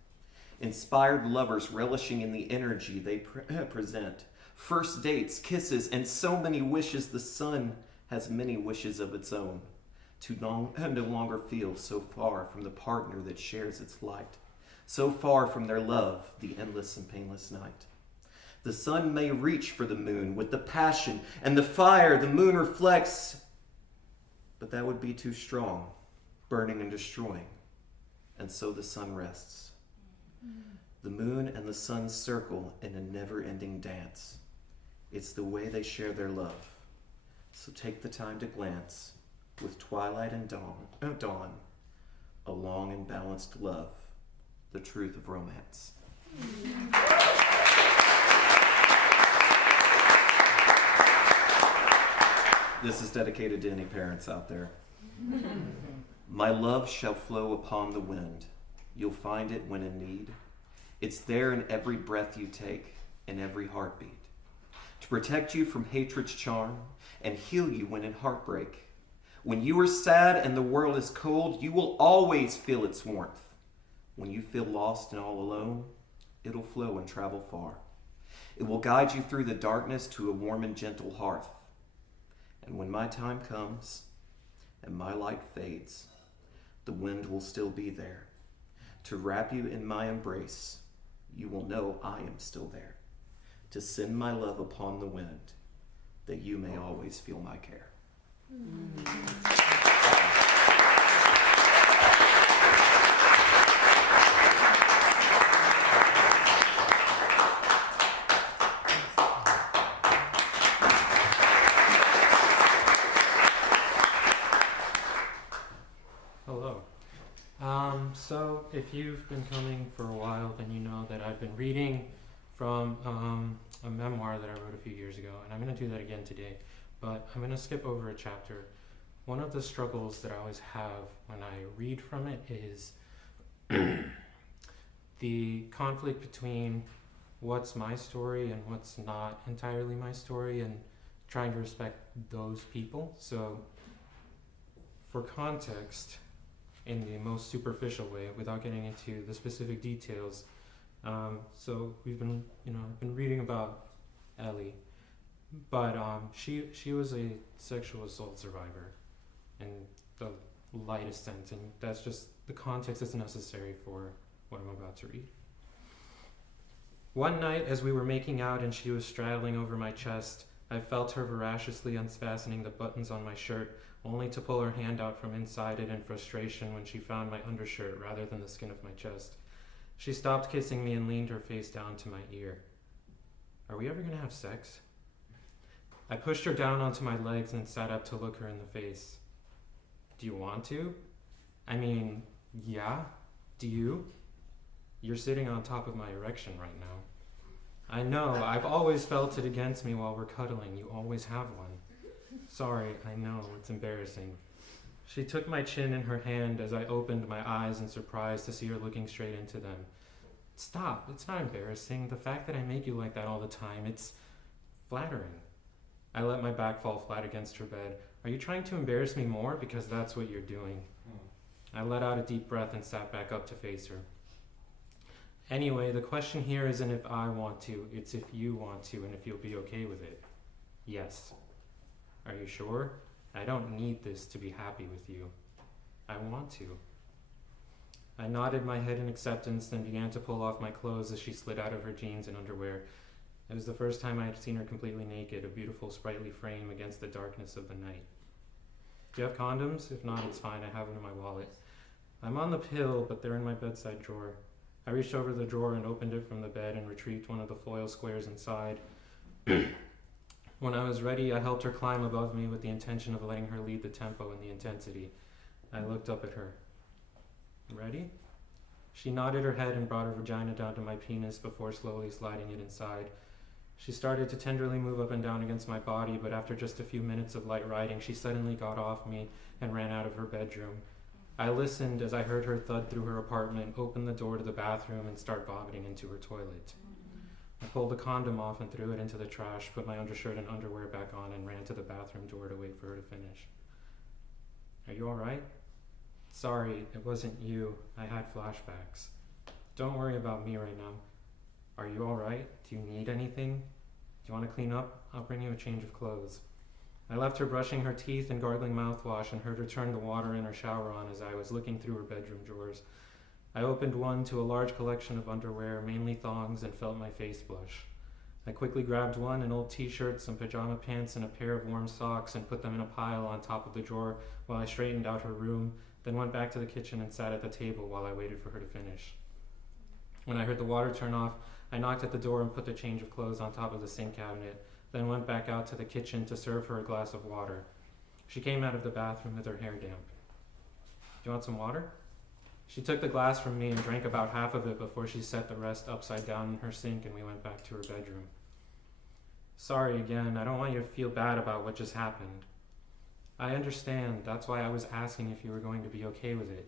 inspired lovers relishing in the energy they present, first dates, kisses, and so many wishes. The sun has many wishes of its own, to no longer feel so far from the partner that shares its light, so far from their love, the endless and painless night. The sun may reach for the moon with the passion and the fire the moon reflects, but that would be too strong, burning and destroying. And so the sun rests. The moon and the sun circle in a never-ending dance. It's the way they share their love. So take the time to glance with twilight and dawn, a long and balanced love, the truth of romance. This is dedicated to any parents out there. My love shall flow upon the wind. You'll find it when in need. It's there in every breath you take, in every heartbeat. To protect you from hatred's charm and heal you when in heartbreak. When you are sad and the world is cold, you will always feel its warmth. When you feel lost and all alone, it'll flow and travel far. It will guide you through the darkness to a warm and gentle hearth. And when my time comes and my light fades, the wind will still be there. To wrap you in my embrace, you will know I am still there. To send my love upon the wind, that you may always feel my care. Hello. So if you've been coming for a while, then you know that I've been reading from a memoir that I wrote a few years ago, and I'm going to do that again today, but I'm going to skip over a chapter. One of the struggles that I always have when I read from it is the conflict between what's my story and what's not entirely my story, and trying to respect those people. So for context, in the most superficial way without getting into the specific details. So we've been, I've been reading about Ellie, but she was a sexual assault survivor in the lightest sense, and that's just the context that's necessary for what I'm about to read. One night, as we were making out and she was straddling over my chest, I felt her voraciously unfastening the buttons on my shirt, only to pull her hand out from inside it in frustration when she found my undershirt rather than the skin of my chest. She stopped kissing me and leaned her face down to my ear. Are we ever gonna have sex? I pushed her down onto my legs and sat up to look her in the face. Do you want to? I mean, yeah. Do you? You're sitting on top of my erection right now. I know, I've always felt it against me while we're cuddling. You always have one. Sorry, I know, it's embarrassing. She took my chin in her hand as I opened my eyes in surprise to see her looking straight into them. Stop, it's not embarrassing. The fact that I make you like that all the time, it's flattering. I let my back fall flat against her bed. Are you trying to embarrass me more? Because that's what you're doing. I let out a deep breath and sat back up to face her. Anyway, the question here isn't if I want to, it's if you want to and if you'll be okay with it. Yes. Are you sure? I don't need this to be happy with you. I want to. I nodded my head in acceptance, then began to pull off my clothes as she slid out of her jeans and underwear. It was the first time I had seen her completely naked, a beautiful sprightly frame against the darkness of the night. Do you have condoms? If not, it's fine. I have them in my wallet. I'm on the pill, but they're in my bedside drawer. I reached over the drawer and opened it from the bed and retrieved one of the foil squares inside. When I was ready, I helped her climb above me with the intention of letting her lead the tempo and the intensity. I looked up at her. Ready? She nodded her head and brought her vagina down to my penis before slowly sliding it inside. She started to tenderly move up and down against my body, but after just a few minutes of light riding, she suddenly got off me and ran out of her bedroom. I listened as I heard her thud through her apartment, open the door to the bathroom, and start vomiting into her toilet. I pulled the condom off and threw it into the trash, put my undershirt and underwear back on, and ran to the bathroom door to wait for her to finish. Are you all right? Sorry, it wasn't you. I had flashbacks. Don't worry about me right now. Are you all right? Do you need anything? Do you want to clean up? I'll bring you a change of clothes. I left her brushing her teeth and gargling mouthwash and heard her turn the water in her shower on as I was looking through her bedroom drawers. I opened one to a large collection of underwear, mainly thongs, and felt my face blush. I quickly grabbed one, an old t-shirt, some pajama pants, and a pair of warm socks and put them in a pile on top of the drawer while I straightened out her room, then went back to the kitchen and sat at the table while I waited for her to finish. When I heard the water turn off, I knocked at the door and put the change of clothes on top of the sink cabinet, then went back out to the kitchen to serve her a glass of water. She came out of the bathroom with her hair damp. Do you want some water? She took the glass from me and drank about half of it before she set the rest upside down in her sink and we went back to her bedroom. Sorry again, I don't want you to feel bad about what just happened. I understand, that's why I was asking if you were going to be okay with it.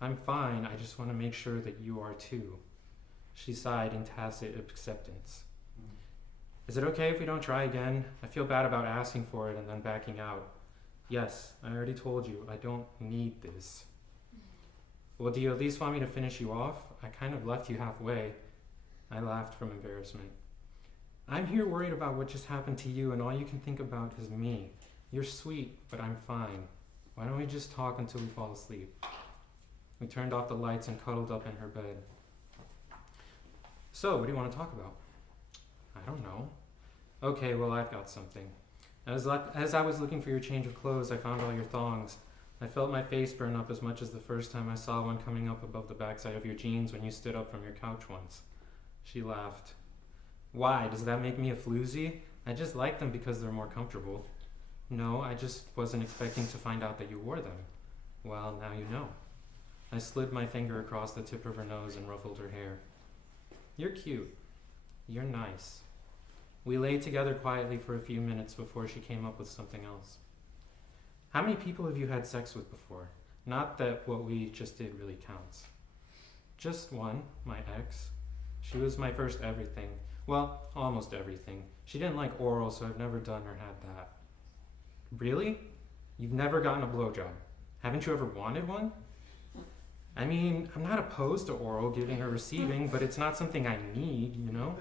I'm fine, I just want to make sure that you are too. She sighed in tacit acceptance. Is it okay if we don't try again? I feel bad about asking for it and then backing out. Yes, I already told you, I don't need this. Well, do you at least want me to finish you off? I kind of left you halfway. I laughed from embarrassment. I'm here worried about what just happened to you and all you can think about is me. You're sweet, but I'm fine. Why don't we just talk until we fall asleep? We turned off the lights and cuddled up in her bed. So, what do you want to talk about? I don't know. Okay, well, I've got something. As I was looking for your change of clothes, I found all your thongs. I felt my face burn up as much as the first time I saw one coming up above the backside of your jeans when you stood up from your couch once. She laughed. Why? Does that make me a floozy? I just like them because they're more comfortable. No, I just wasn't expecting to find out that you wore them. Well, now you know. I slid my finger across the tip of her nose and ruffled her hair. You're cute. You're nice. We lay together quietly for a few minutes before she came up with something else. How many people have you had sex with before? Not that what we just did really counts. Just one, my ex. She was my first everything. Well, almost everything. She didn't like oral, so I've never done or had that. Really? You've never gotten a blowjob? Haven't you ever wanted one? I mean, I'm not opposed to oral, giving or receiving, but it's not something I need, you know?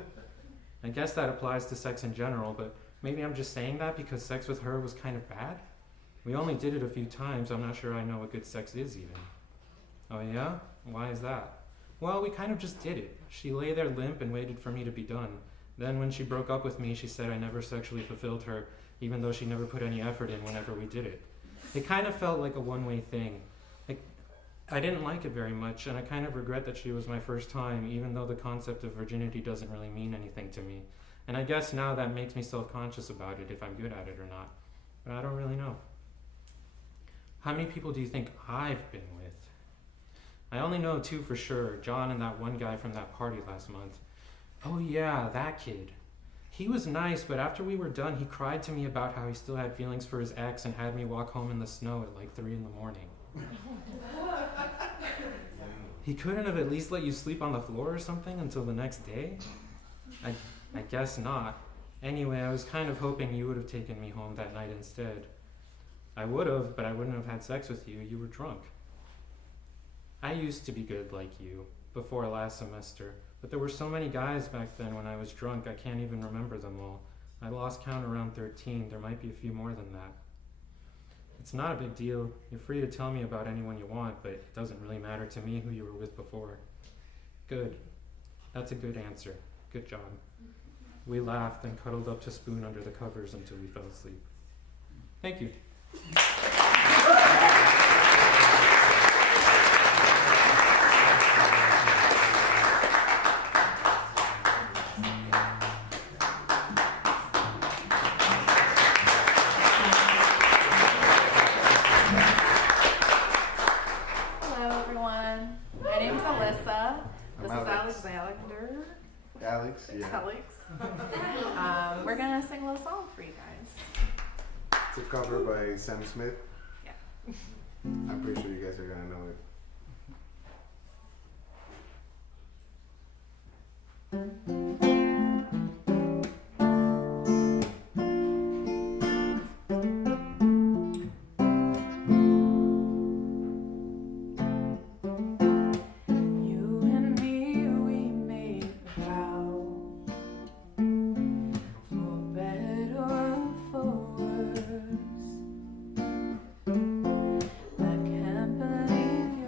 I guess that applies to sex in general, but maybe I'm just saying that because sex with her was kind of bad? We only did it a few times. I'm not sure I know what good sex is even. Oh yeah? Why is that? Well, we kind of just did it. She lay there limp and waited for me to be done. Then when she broke up with me, she said I never sexually fulfilled her, even though she never put any effort in whenever we did it. It kind of felt like a one-way thing. I didn't like it very much, and I kind of regret that she was my first time, even though the concept of virginity doesn't really mean anything to me. And I guess now that makes me self-conscious about it, if I'm good at it or not. But I don't really know. How many people do you think I've been with? I only know 2 for sure, John and that one guy from that party last month. Oh yeah, that kid. He was nice, but after we were done, he cried to me about how he still had feelings for his ex and had me walk home in the snow at like 3 in the morning. He couldn't have at least let you sleep on the floor or something until the next day? I guess not. Anyway, I was kind of hoping you would have taken me home that night instead. I would have, but I wouldn't have had sex with you. You were drunk. I used to be good like you, before last semester, but there were so many guys back then when I was drunk I can't even remember them all. I lost count around 13. There might be a few more than that. It's not a big deal. You're free to tell me about anyone you want, but it doesn't really matter to me who you were with before. Good. That's a good answer. Good job. We laughed and cuddled up to spoon under the covers until we fell asleep. Thank you. Hello, everyone. My name is Alyssa. This I'm is Alex. Alexander. Alex, yeah. Alex. We're gonna sing a little song for you guys. It's a cover by Sam Smith. Yeah. I'm pretty sure you guys are gonna know it. You and me, we made a vow, for better or for worse. I can't believe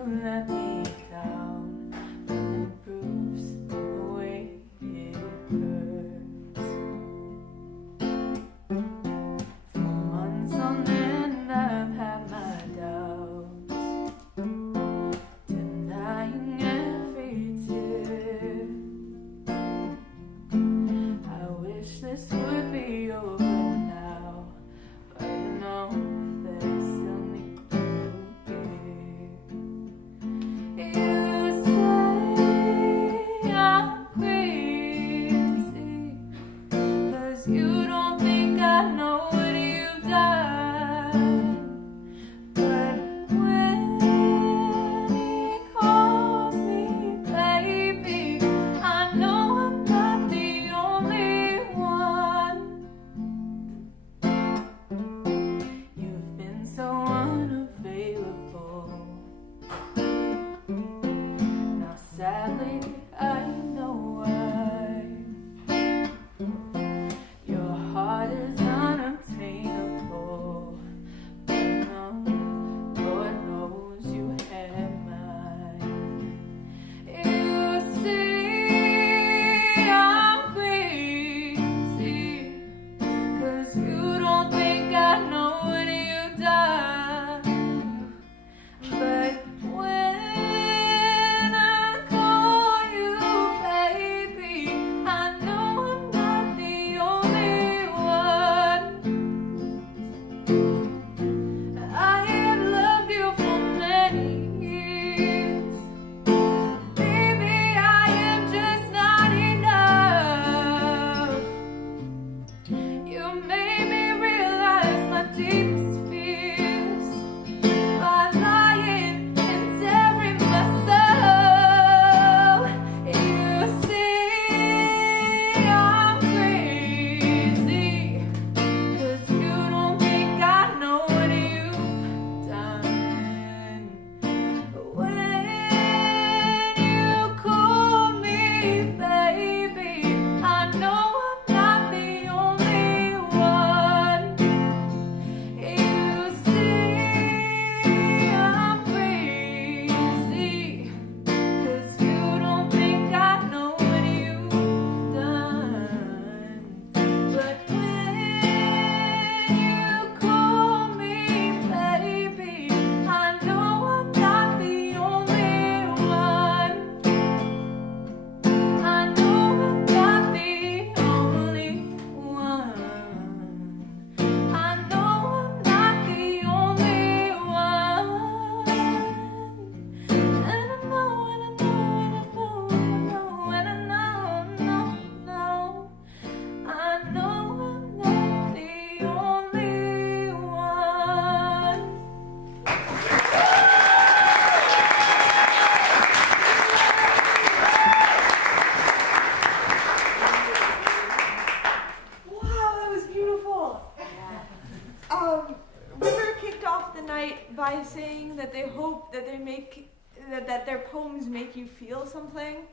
that their poems make you feel something,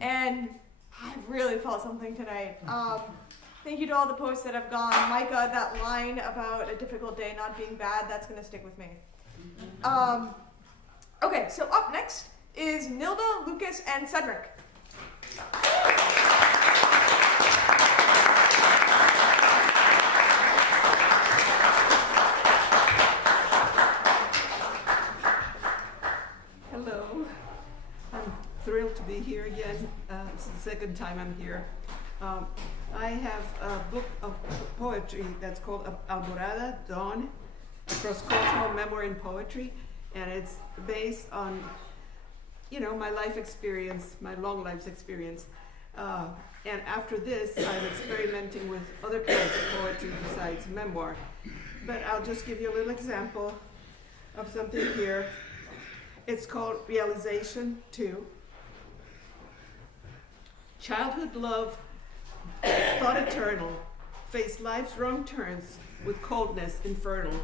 and I really felt something tonight. Thank you to all the poets that have gone. Micah, that line about a difficult day not being bad, that's going to stick with me. Okay, so up next is Nilda, Lucas, and Cedric. Hello. I'm thrilled to be here again. It's the second time I'm here. I have a book of poetry that's called Alborada, Dawn, a cross-cultural memoir in poetry, and it's based on, my life experience, my long life experience. And after this, I'm experimenting with other kinds of poetry besides memoir. But I'll just give you a little example of something here. It's called Realization 2. Childhood love, thought eternal, faced life's wrong turns with coldness infernal.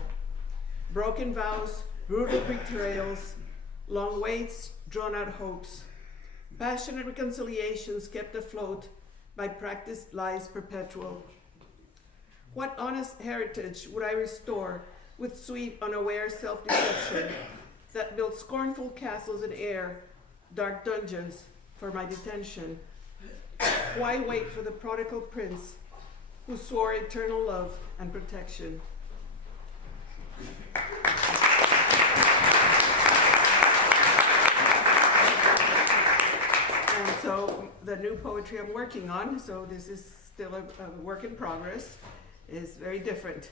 Broken vows, brutal betrayals, long waits, drawn out hopes. Passionate reconciliations kept afloat by practiced lies perpetual. What honest heritage would I restore with sweet, unaware self-deception that built scornful castles in air, dark dungeons for my detention? Why wait for the prodigal prince who swore eternal love and protection? And so the new poetry I'm working on, so this is still a work in progress, is very different.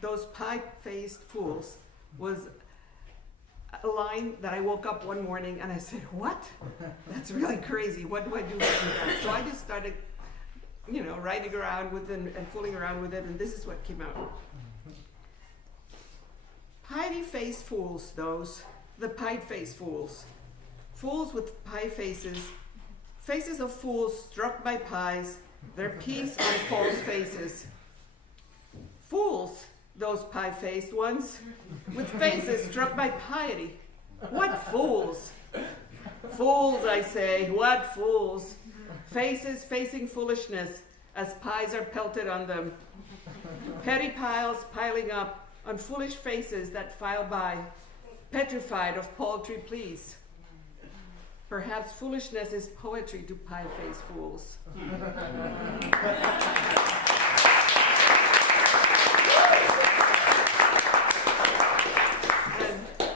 Those pie-faced fools was a line that I woke up one morning and I said, what? That's really crazy. What do I do with that? So I just started, writing around with it and fooling around with it, and this is what came out. Piety-faced fools, the pie-faced fools. Fools with pie faces, faces of fools struck by pies, their peace on false faces. Fools, those pie-faced ones, with faces struck by piety. What fools! Fools, I say, what fools! Faces facing foolishness as pies are pelted on them. Petty piles piling up on foolish faces that file by, petrified of paltry pleas. Perhaps foolishness is poetry to pie-faced fools.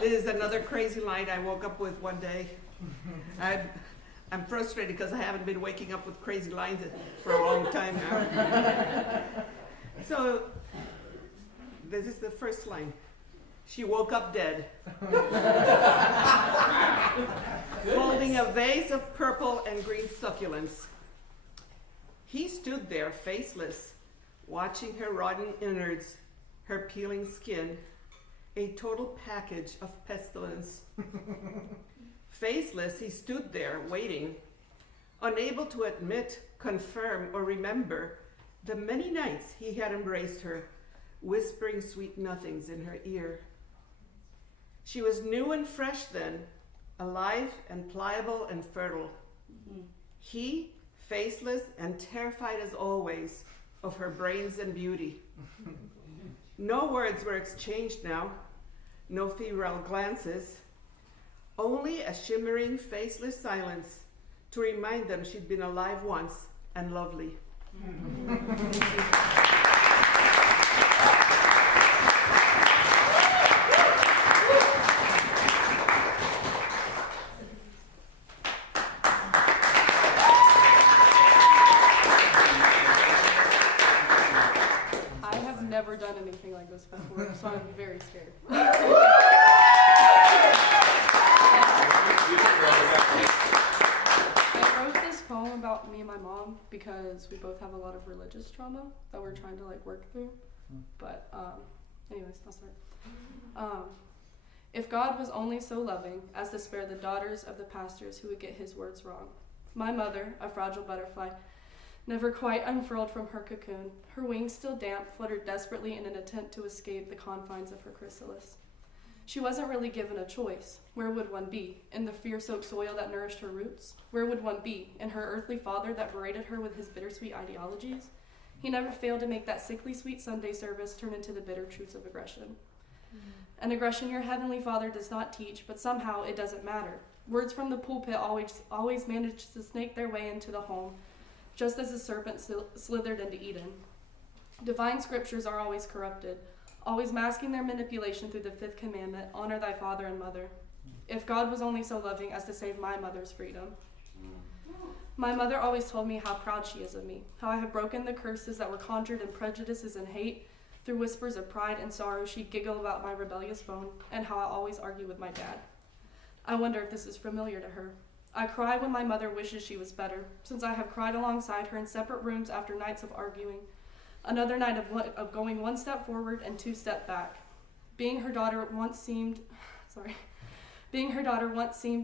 This is another crazy line I woke up with one day. I'm frustrated because I haven't been waking up with crazy lines for a long time now. So, this is the first line. She woke up dead. Holding a vase of purple and green succulents. He stood there faceless, watching her rotten innards, her peeling skin, a total package of pestilence. Faceless, he stood there waiting, unable to admit, confirm, or remember the many nights he had embraced her, whispering sweet nothings in her ear. She was new and fresh then, alive and pliable and fertile. He, faceless and terrified as always of her brains and beauty. No words were exchanged now, no febrile glances, only a shimmering, faceless silence to remind them she'd been alive once and lovely. Never done anything like this before, so I'm very scared. I wrote this poem about me and my mom because we both have a lot of religious trauma that we're trying to work through. But anyways, I'll start. If God was only so loving as to spare the daughters of the pastors who would get his words wrong. My mother, a fragile butterfly, never quite unfurled from her cocoon, her wings still damp, fluttered desperately in an attempt to escape the confines of her chrysalis. She wasn't really given a choice. Where would one be? In the fear-soaked soil that nourished her roots? Where would one be? In her earthly father that berated her with his bittersweet ideologies? He never failed to make that sickly sweet Sunday service turn into the bitter truths of aggression. An aggression your heavenly Father does not teach, but somehow it doesn't matter. Words from the pulpit always manage to snake their way into the home, just as the serpent slithered into Eden. Divine scriptures are always corrupted, always masking their manipulation through the fifth commandment, honor thy father and mother. If God was only so loving as to save my mother's freedom. My mother always told me how proud she is of me, how I have broken the curses that were conjured in prejudices and hate. Through whispers of pride and sorrow, she'd giggle about my rebellious bone and how I always argue with my dad. I wonder if this is familiar to her. I cry when my mother wishes she was better, since I have cried alongside her in separate rooms after nights of arguing. Another night of going one step forward and two step back. Being her daughter once seemed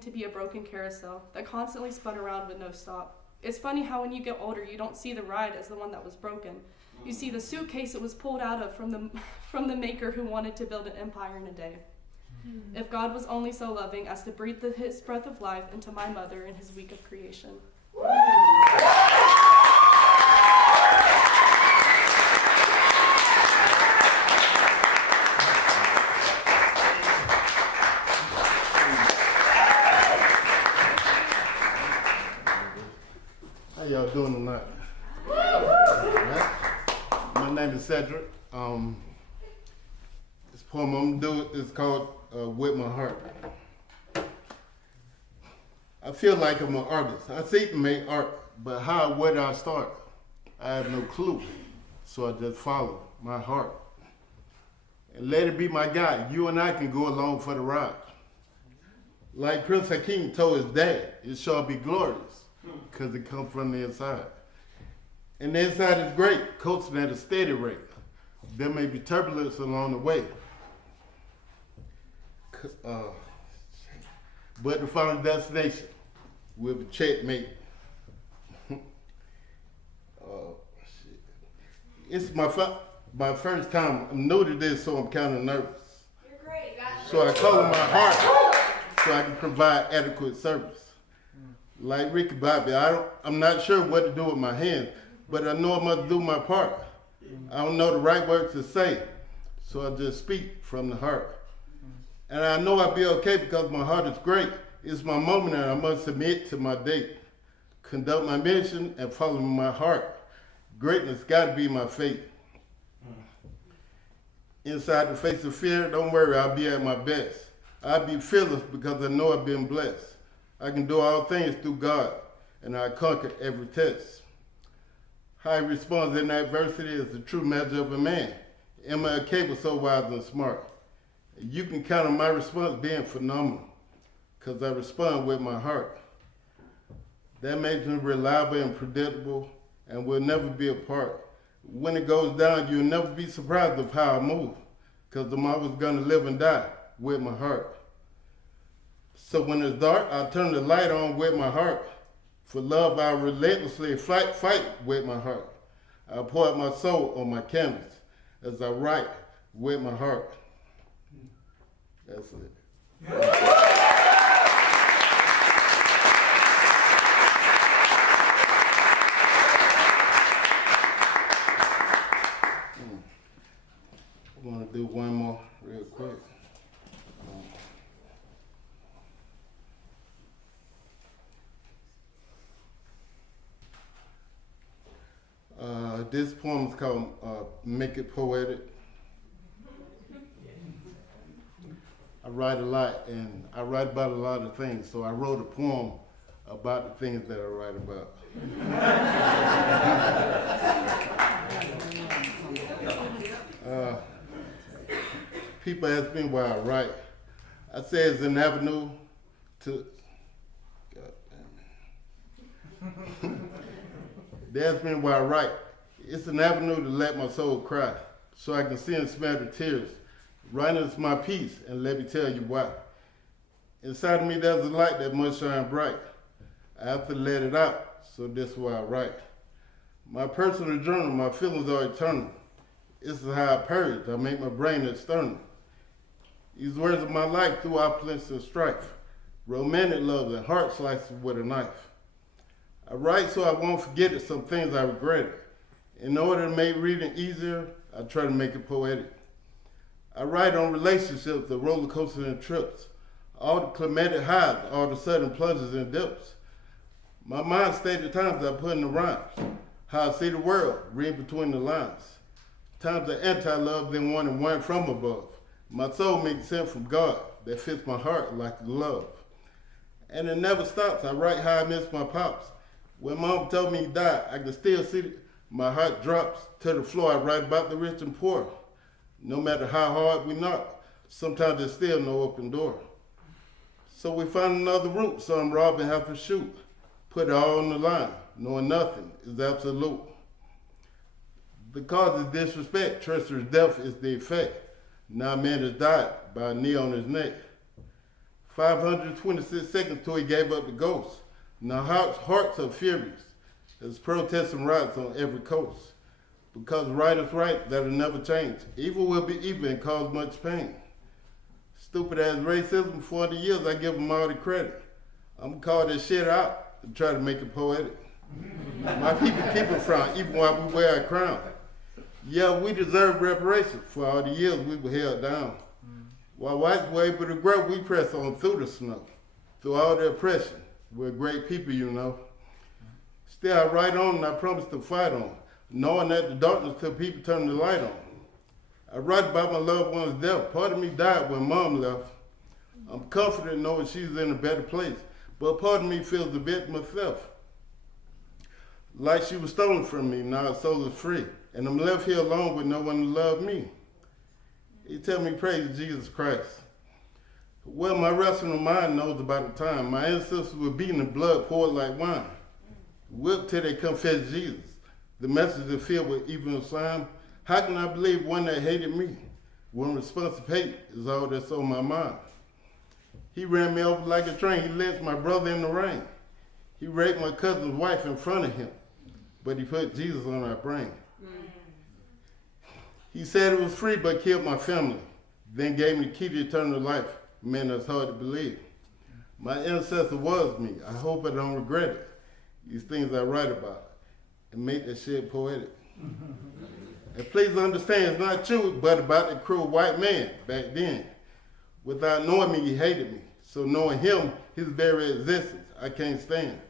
to be a broken carousel that constantly spun around with no stop. It's funny how when you get older, you don't see the ride as the one that was broken. You see the suitcase it was pulled out of from the maker who wanted to build an empire in a day. If God was only so loving as to breathe his breath of life into my mother in his week of creation. How y'all doing tonight? Right. My name is Cedric. This poem I'm gonna do is called With My Heart. I feel like I'm an artist. I seek to make art, but where do I start? I have no clue, so I just follow my heart. And let it be my guide. You and I can go along for the ride. Like Prince Hakeem told his dad, it shall be glorious, because it comes from the inside. And the inside is great, coasting at a steady rate. There may be turbulence along the way. But the final destination will be checkmate. It's my first time. I'm new to this, so I'm kind of nervous. You're great. So I call my heart so I can provide adequate service. Like Ricky Bobby, I'm not sure what to do with my hands, but I know I must do my part. I don't know the right words to say, so I just speak from the heart. And I know I'll be okay because my heart is great. It's my moment and I must submit to my date. Conduct my mission and follow my heart. Greatness gotta be my fate. Inside the face of fear, don't worry, I'll be at my best. I'll be fearless because I know I've been blessed. I can do all things through God, and I conquer every test. How he responds in adversity is the true measure of a man. MLK was so wise and smart. You can count on my response being phenomenal, because I respond with my heart. That makes me reliable and predictable, and we'll never be apart. When it goes down, you'll never be surprised of how I move, because I'm always gonna live and die with my heart. So when it's dark, I'll turn the light on with my heart. For love, I'll relentlessly fight with my heart. I'll pour out my soul on my canvas as I write with my heart. That's it. I want to do one more real quick. This poem is called Make It Poetic. I write a lot, and I write about a lot of things, so I wrote a poem about the things that I write about. People ask me why I write. I say it's an avenue to, they ask me why I write. It's an avenue to let my soul cry, so I can see and smell the tears. Writing is my peace, and let me tell you why. Inside of me there's a light that must shine bright. I have to let it out, so this is why I write. My personal journal, my feelings are eternal. This is how I purge, I make my brain external. These words of my life through opulence and strife, romantic love and heart slices with a knife. I write so I won't forget it, some things I regretted. In order to make reading easier, I try to make it poetic. I write on relationships, the roller coasters and trips, all the climatic highs, all the sudden plunges and dips. My mind stayed at times I put in the rhymes, how I see the world, read between the lines. Times of anti-love, then wanting one from above. My soul makes sense from God that fits my heart like a glove. And it never stops. I write how I miss my pops. When Mom told me he died, I could still see my heart drops to the floor. I write about the rich and poor. No matter how hard we knock, sometimes there's still no open door. So we find another route, some rob and have to shoot. Put it all on the line, knowing nothing is absolute. The cause is disrespect, treacherous death is the effect. Now a man has died by a knee on his neck. 526 seconds till he gave up the ghost. Now hearts are furious. There's protests and riots on every coast. Because right is right, that'll never change. Evil will be evil and cause much pain. Stupid as racism, 40 years, I give them all the credit. I'm gonna call this shit out and try to make it poetic. My people keep it from, even while we wear a crown. Yeah, we deserve reparations for all the years we were held down. While whites were able to grow, we press on through the snow. Through all the oppression, we're great people, you know. Still, I write on and I promise to fight on, knowing that the darkness till people turn the light on. I write about my loved one's death. Part of me died when Mom left. I'm confident knowing she's in a better place, but part of me feels a bit myself. Like she was stolen from me, now her soul is free. And I'm left here alone with no one to love me. He tell me praise Jesus Christ. Well, my rational mind knows about the time my ancestors were beaten and blood poured like wine. Whipped till they confess Jesus. The message is filled with evil slime. How can I believe one that hated me when responsive hate is all that's on my mind? He ran me over like a train. He lynched my brother in the rain. He raped my cousin's wife in front of him, but he put Jesus on our brain. He said it was free, but killed my family. Then gave me the key to eternal life. Man, that's hard to believe. My ancestor was me. I hope I don't regret it. These things I write about and make that shit poetic. And please understand, it's not true, but about the cruel white man back then. Without knowing me, he hated me. So knowing him, his very existence, I can't stand.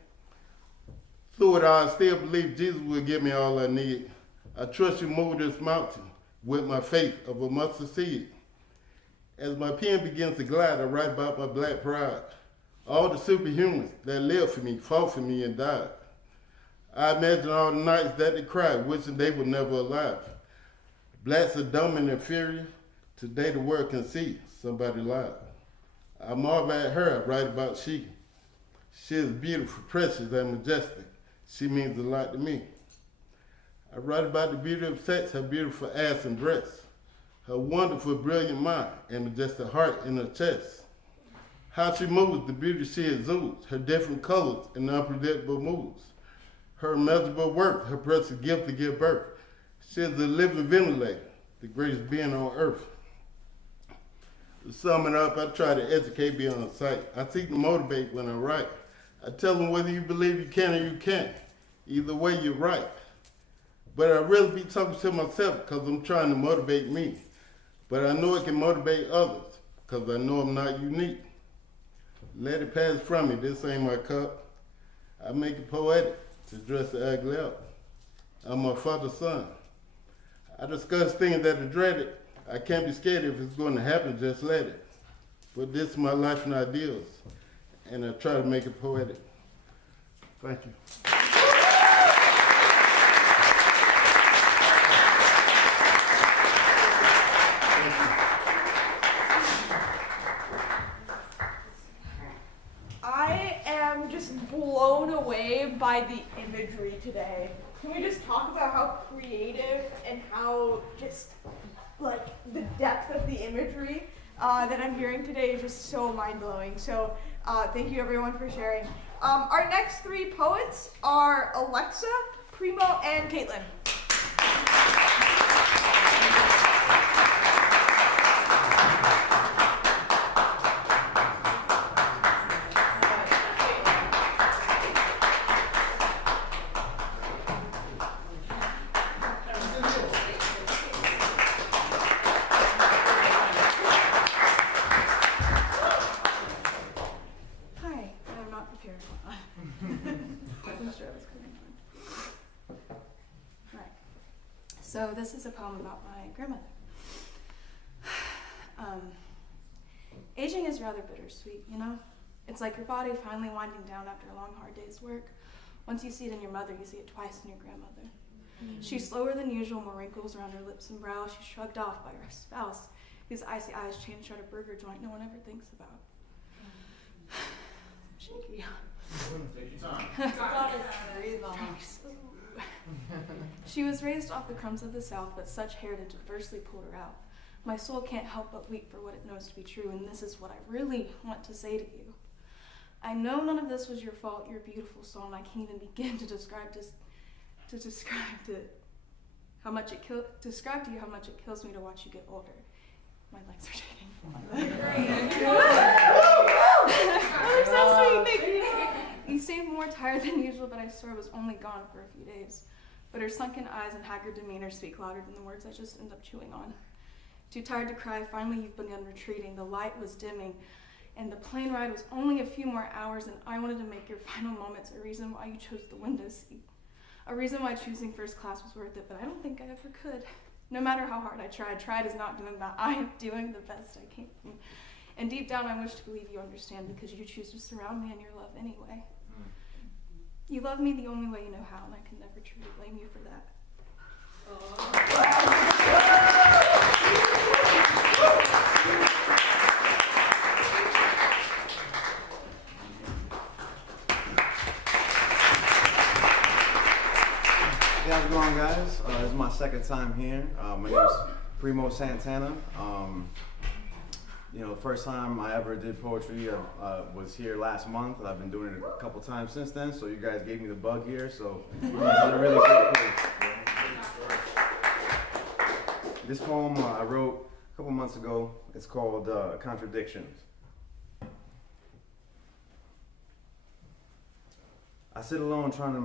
Through it all, I still believe Jesus will give me all I need. I trust you move this mountain with my faith of a mustard seed. As my pen begins to glide, I write about my black pride. All the superhumans that lived for me, fought for me, and died. I imagine all the nights that they cried, wishing they were never alive. Blacks are dumb and inferior. Today the world can see somebody lied. I marvel at her, I write about she. She is beautiful, precious, and majestic. She means a lot to me. I write about the beauty of sex, her beautiful ass and breasts, her wonderful, brilliant mind, and majestic heart in her chest. How she moves, the beauty she exudes, her different colors and unpredictable moods. Her immeasurable worth, her precious gift to give birth. She is the living ventilator, the greatest being on earth. To sum it up, I try to educate beyond sight. I seek to motivate when I write. I tell them whether you believe you can or you can't. Either way, you're right. But I really be talking to myself because I'm trying to motivate me. But I know it can motivate others because I know I'm not unique. Let it pass from me, this ain't my cup. I make it poetic to dress the ugly up. I'm my father's son. I discuss things that are dreaded. I can't be scared if it's going to happen, just let it. But this is my life and ideals, and I try to make it poetic. Thank you. I am just blown away by the imagery today. Can we just talk about how creative and how just like the depth of the imagery that I'm hearing today is just so mind-blowing. So thank you everyone for sharing. Our next three poets are Alexa, Primo, and Caitlin. carry on. Wasn't sure I was carrying on. Right. So this is a poem about my grandmother. Aging is rather bittersweet, you know? It's like your body finally winding down after a long, hard day's work. Once you see it in your mother, you see it twice in your grandmother. She's slower than usual, more wrinkles around her lips and brow. She's shrugged off by her spouse, whose icy eyes change at a burger joint no one ever thinks about. Shaky. Take your time. She was raised off the crumbs of the South, but such heritage adversely pulled her out. My soul can't help but weep for what it knows to be true, and this is what I really want to say to you. I know none of this was your fault. You're a beautiful soul, and I can't even begin to describe to you how much it kills me to watch you get older. My legs are shaking. They're so sweet. Thank you. You seemed more tired than usual, but I swear I was only gone for a few days. But her sunken eyes and haggard demeanor speak louder than the words I just end up chewing on. Too tired to cry, finally you've begun retreating. The light was dimming, and the plane ride was only a few more hours, and I wanted to make your final moments a reason why you chose the window seat. A reason why choosing first class was worth it, but I don't think I ever could. No matter how hard I tried is not doing that. I am doing the best I can. And deep down I wish to believe you understand, because you choose to surround me in your love anyway. You love me the only way you know how, and I can never truly blame you for that. Hey, how's it going, guys? This is my second time here. My name is Primo Santana. The first time I ever did poetry was here last month. I've been doing it a couple times since then, so you guys gave me the bug here, so it's a really great place. This poem I wrote a couple months ago. It's called Contradictions. I sit alone trying to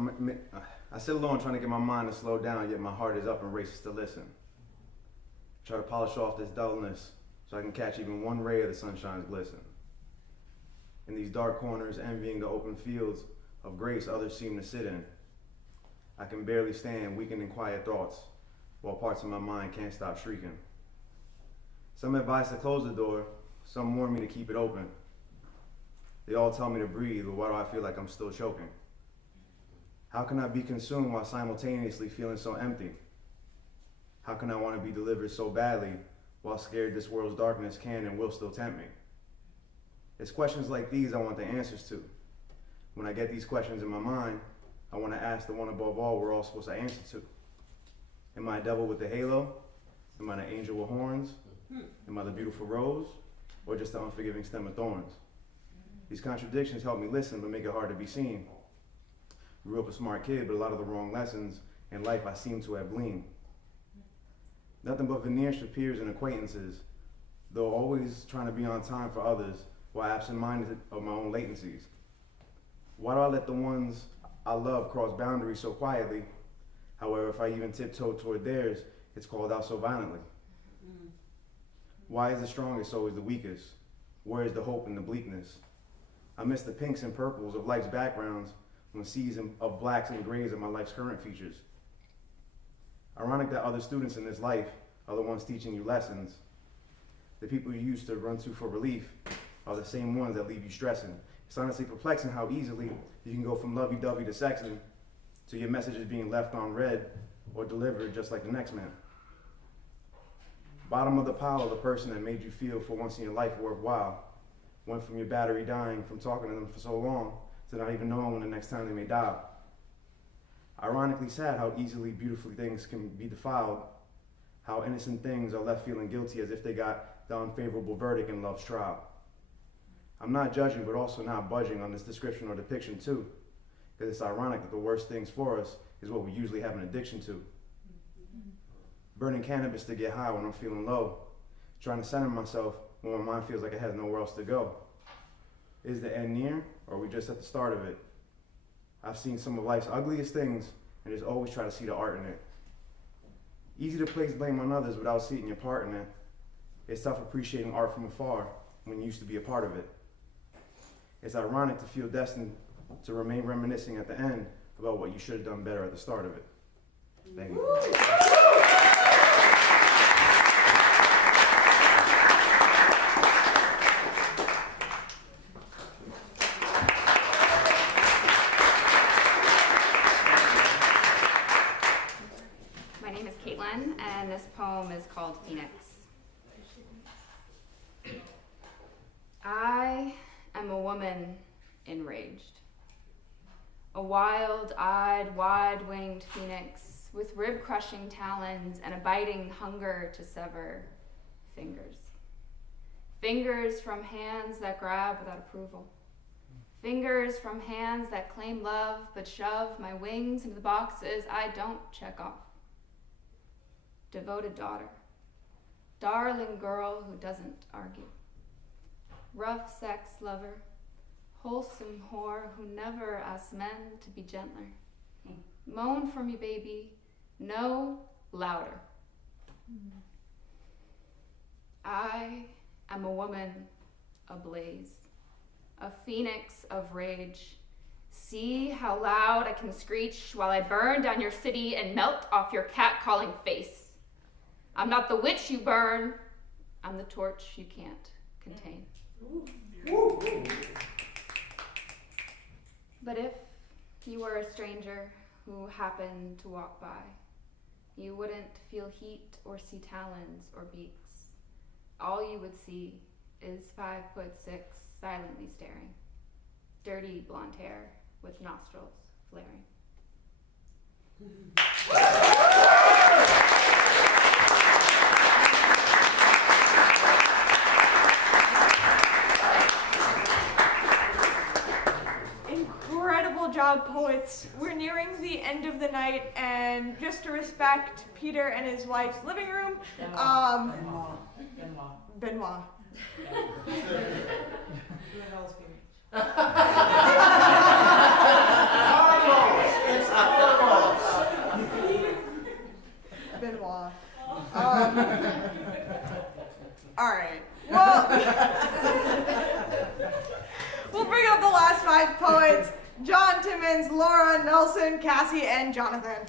get my mind to slow down, yet my heart is up and races to listen. Try to polish off this dullness so I can catch even one ray of the sunshine's glisten. In these dark corners, envying the open fields of grace others seem to sit in, I can barely stand, weakened in quiet thoughts, while parts of my mind can't stop shrieking. Some advise to close the door, some warn me to keep it open. They all tell me to breathe, but why do I feel like I'm still choking? How can I be consumed while simultaneously feeling so empty? How can I want to be delivered so badly while scared this world's darkness can and will still tempt me? It's questions like these I want the answers to. When I get these questions in my mind, I want to ask the one above all we're all supposed to answer to. Am I a devil with a halo? Am I an angel with horns? Am I the beautiful rose? Or just the unforgiving stem of thorns? These contradictions help me listen but make it hard to be seen. Grew up a smart kid, but a lot of the wrong lessons in life I seem to have gleaned. Nothing but veneers for peers and acquaintances, though always trying to be on time for others while absent-minded of my own latencies. Why do I let the ones I love cross boundaries so quietly? However, if I even tiptoe toward theirs, it's called out so violently. Why is the strongest always the weakest? Where is the hope in the bleakness? I miss the pinks and purples of life's backgrounds when seas of blacks and grays are my life's current features. Ironic that other students in this life are the ones teaching you lessons. The people you used to run to for relief are the same ones that leave you stressing. It's honestly perplexing how easily you can go from lovey-dovey to sexing to your messages being left unread or delivered just like the next man. Bottom of the pile of the person that made you feel for once in your life worthwhile went from your battery dying from talking to them for so long to not even knowing when the next time they may dial. Ironically sad how easily beautiful things can be defiled, how innocent things are left feeling guilty as if they got the unfavorable verdict in love's trial. I'm not judging, but also not budging on this description or depiction too, because it's ironic that the worst things for us is what we usually have an addiction to. Burning cannabis to get high when I'm feeling low, trying to center myself when my mind feels like it has nowhere else to go. Is the end near, or are we just at the start of it? I've seen some of life's ugliest things and just always try to see the art in it. Easy to place blame on others without seeing your part in it. It's tough appreciating art from afar when you used to be a part of it. It's ironic to feel destined to remain reminiscing at the end about what you should have done better at the start of it. Thank you. My name is Caitlin, and this poem is called Phoenix. I am a woman enraged, a wild-eyed, wide-winged phoenix with rib-crushing talons and a biting hunger to sever fingers. Fingers from hands that grab without approval. Fingers from hands that claim love but shove my wings into the boxes I don't check off. Devoted daughter, darling girl who doesn't argue. Rough sex lover, wholesome whore who never asks men to be gentler. Moan for me, baby, no louder. I am a woman ablaze, a phoenix of rage. See how loud I can screech while I burn down your city and melt off your cat-calling face. I'm not the witch you burn, I'm the torch you can't contain. But if you were a stranger who happened to walk by, you wouldn't feel heat or see talons or beaks. All you would see is 5'6", silently staring, dirty blonde hair with nostrils flaring. Incredible job, poets. We're nearing the end of the night, and just to respect Peter and his wife's living room, Benoit. Who the hell is Phoenix? It's Carlos. Benoit. All right. Well, we'll bring up the last 5 poets: John Timmons, Laura, Nelson, Cassie, and Jonathan.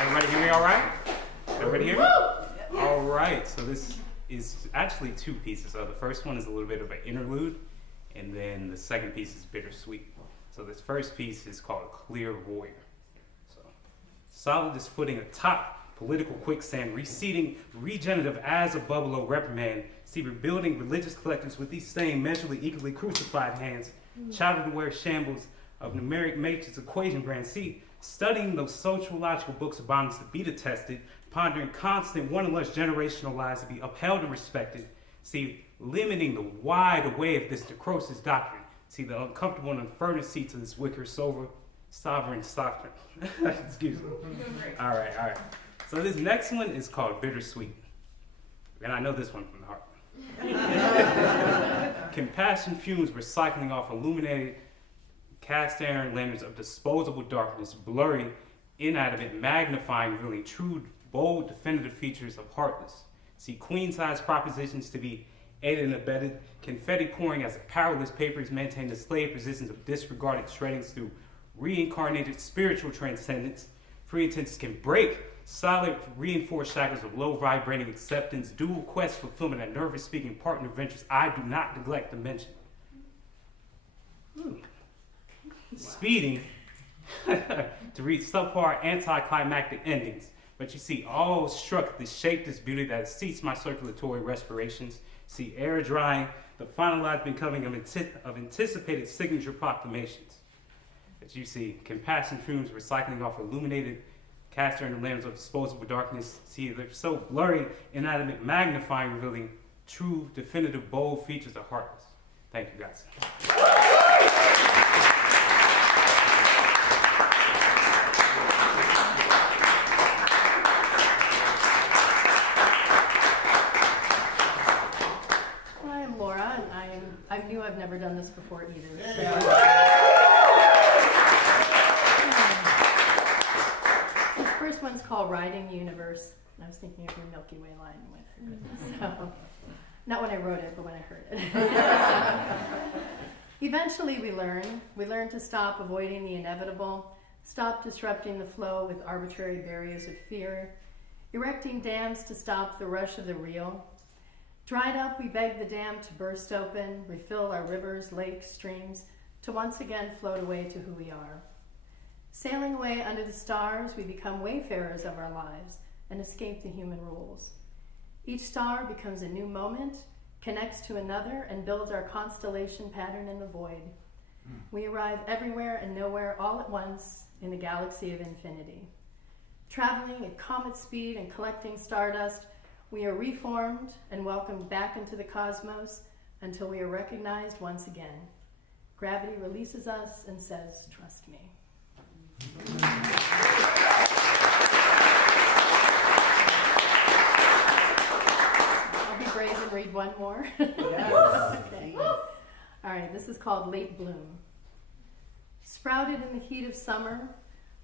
Everybody hear me all right? Everybody hear me? All right, so this is actually 2 pieces. So the first one is a little bit of an interlude, and then the second piece is bittersweet. So this first piece is called Clear Warrior. So, solid as footing atop political quicksand, receding, regenerative as a bubble of reprimand, see rebuilding religious collectives with these same measurably equally crucified hands, childhood aware shambles of numeric matrix equation grand. See, studying those sociological books of bondage to be detested, pondering constant one and less generational lies to be upheld and respected. See, limiting the wide array of this necrosis doctrine. See, the uncomfortable and unfurnished seats of this wicker sovereign doctrine. Excuse me. All right. So this next one is called Bittersweet. And I know this one from the heart. Compassion fumes were cycling off illuminated cast iron lanterns of disposable darkness, blurry, inanimate, magnifying, revealing true, bold, definitive features of heartless. See, queen-size propositions to be aided and abetted, confetti pouring as powerless papers maintain the slave positions of disregarded shreddings through reincarnated spiritual transcendence. Free intentions can break solid, reinforced shackles of low vibrating acceptance, dual quest fulfillment, and nervous speaking partner ventures I do not neglect to mention. Speeding to reach subpar anticlimactic endings. But you see, all struck the shapeless beauty that ceased my circulatory respirations. See, air drying, the finalized becoming of anticipated signature proclamations. But you see, compassion fumes recycling off illuminated cast iron lanterns of disposable darkness. See, they're so blurry, inanimate, magnifying, revealing true, definitive, bold features of heartless. Thank you, guys. I'm Laura, and I'm knew I've never done this before either. So. This first one's called Riding the Universe. And I was thinking of your Milky Way line when I heard it. So, not when I wrote it, but when I heard it. Eventually we learn to stop avoiding the inevitable, stop disrupting the flow with arbitrary barriers of fear, erecting dams to stop the rush of the real. Dried up, we beg the dam to burst open, refill our rivers, lakes, streams, to once again float away to who we are. Sailing away under the stars, we become wayfarers of our lives and escape the human rules. Each star becomes a new moment, connects to another, and builds our constellation pattern in the void. We arrive everywhere and nowhere all at once in the galaxy of infinity. Traveling at comet speed and collecting stardust, we are reformed and welcomed back into the cosmos until we are recognized once again. Gravity releases us and says, "Trust me." I'll be brave and read one more. Yes. Okay. All right, this is called Late Bloom. Sprouted in the heat of summer,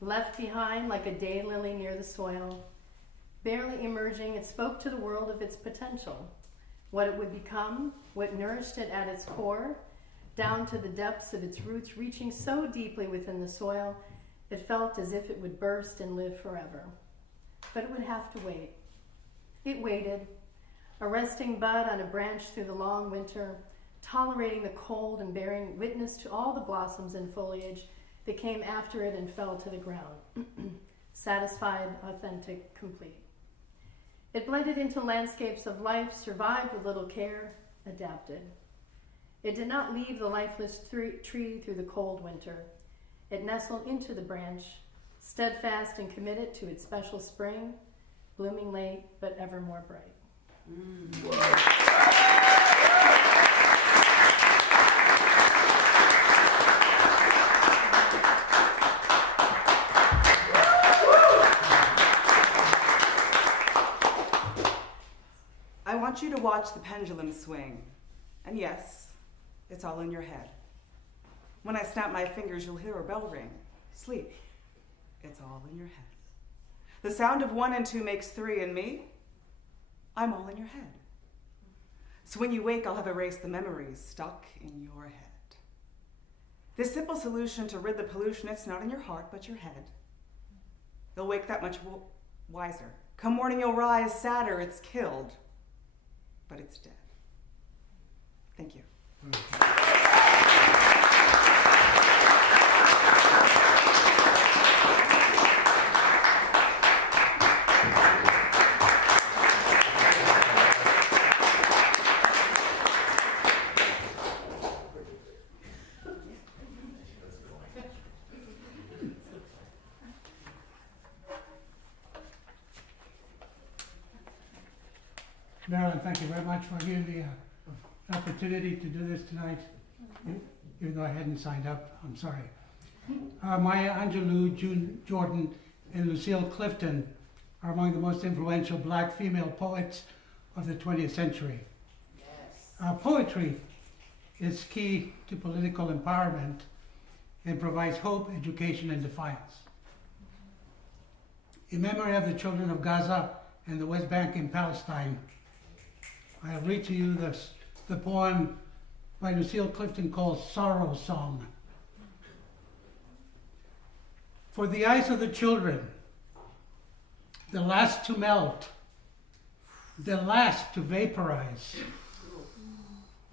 left behind like a daylily near the soil, barely emerging, it spoke to the world of its potential, what it would become, what nourished it at its core, down to the depths of its roots, reaching so deeply within the soil, it felt as if it would burst and live forever. But it would have to wait. It waited, a resting bud on a branch through the long winter, tolerating the cold and bearing witness to all the blossoms and foliage that came after it and fell to the ground. Satisfied, authentic, complete. It blended into landscapes of life, survived with little care, adapted. It did not leave the lifeless tree through the cold winter. It nestled into the branch, steadfast and committed to its special spring, blooming late but ever more bright. I want you to watch the pendulum swing. And yes, it's all in your head. When I snap my fingers, you'll hear a bell ring. Sleep. It's all in your head. The sound of 1 and 2 makes 3, and me, I'm all in your head. So when you wake, I'll have erased the memories stuck in your head. This simple solution to rid the pollution, it's not in your heart, but your head. You'll wake that much wiser. Come morning, you'll rise sadder, it's killed, but it's dead. Thank you. Marilyn, thank you very much for giving me an opportunity to do this tonight, even though I hadn't signed up. I'm sorry. Maya Angelou, June Jordan, and Lucille Clifton are among the most influential black female poets of the 20th century. Yes. Poetry is key to political empowerment and provides hope, education, and defiance. In memory of the children of Gaza and the West Bank in Palestine, I'll read to you the poem by Lucille Clifton called Sorrow Song. For the eyes of the children, the last to melt, the last to vaporize.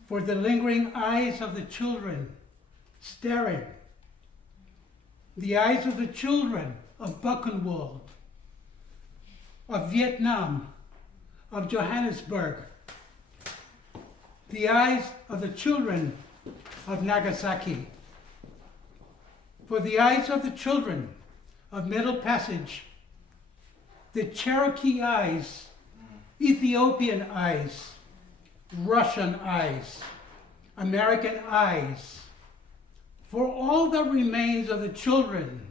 For the lingering eyes of the children, staring. The eyes of the children of Buchenwald, of Vietnam, of Johannesburg. The eyes of the children of Nagasaki. For the eyes of the children of Middle Passage, the Cherokee eyes, Ethiopian eyes, Russian eyes, American eyes. For all that remains of the children,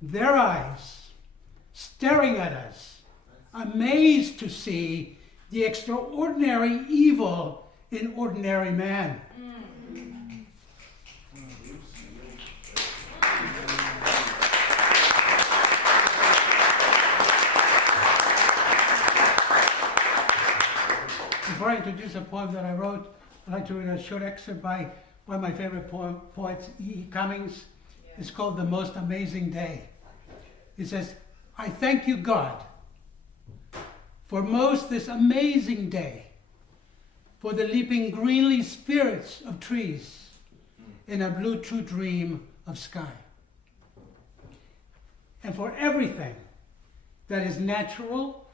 their eyes, staring at us, amazed to see the extraordinary evil in ordinary man. Before I introduce a poem that I wrote, I'd like to read a short excerpt by one of my favorite poets, E. Cummings. It's called The Most Amazing Day. It says, I thank you, God, for most this amazing day, for the leaping greenly spirits of trees in a blue true dream of sky, and for everything that is natural,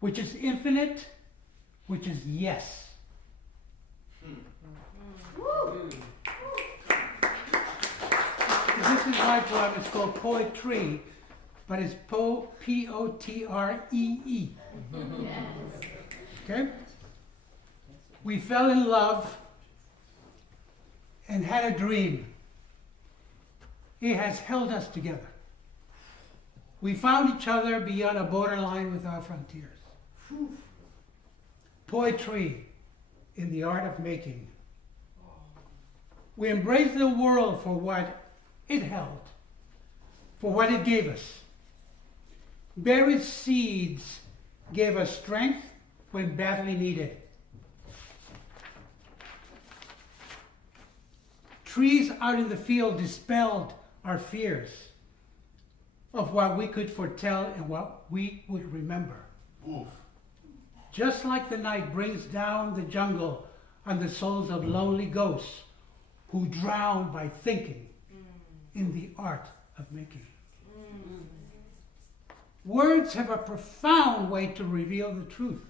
which is infinite, which is yes. This is my poem. It's called Poetry, but it's P-O-T-R-E-E. Okay? We fell in love and had a dream. It has held us together. We found each other beyond a borderline with our frontiers. Poetry in the art of making. We embraced the world for what it held, for what it gave us. Buried seeds gave us strength when badly needed. Trees out in the field dispelled our fears of what we could foretell and what we would remember. Oof. Just like the night brings down the jungle on the souls of lonely ghosts who drown by thinking in the art of making. Words have a profound way to reveal the truth,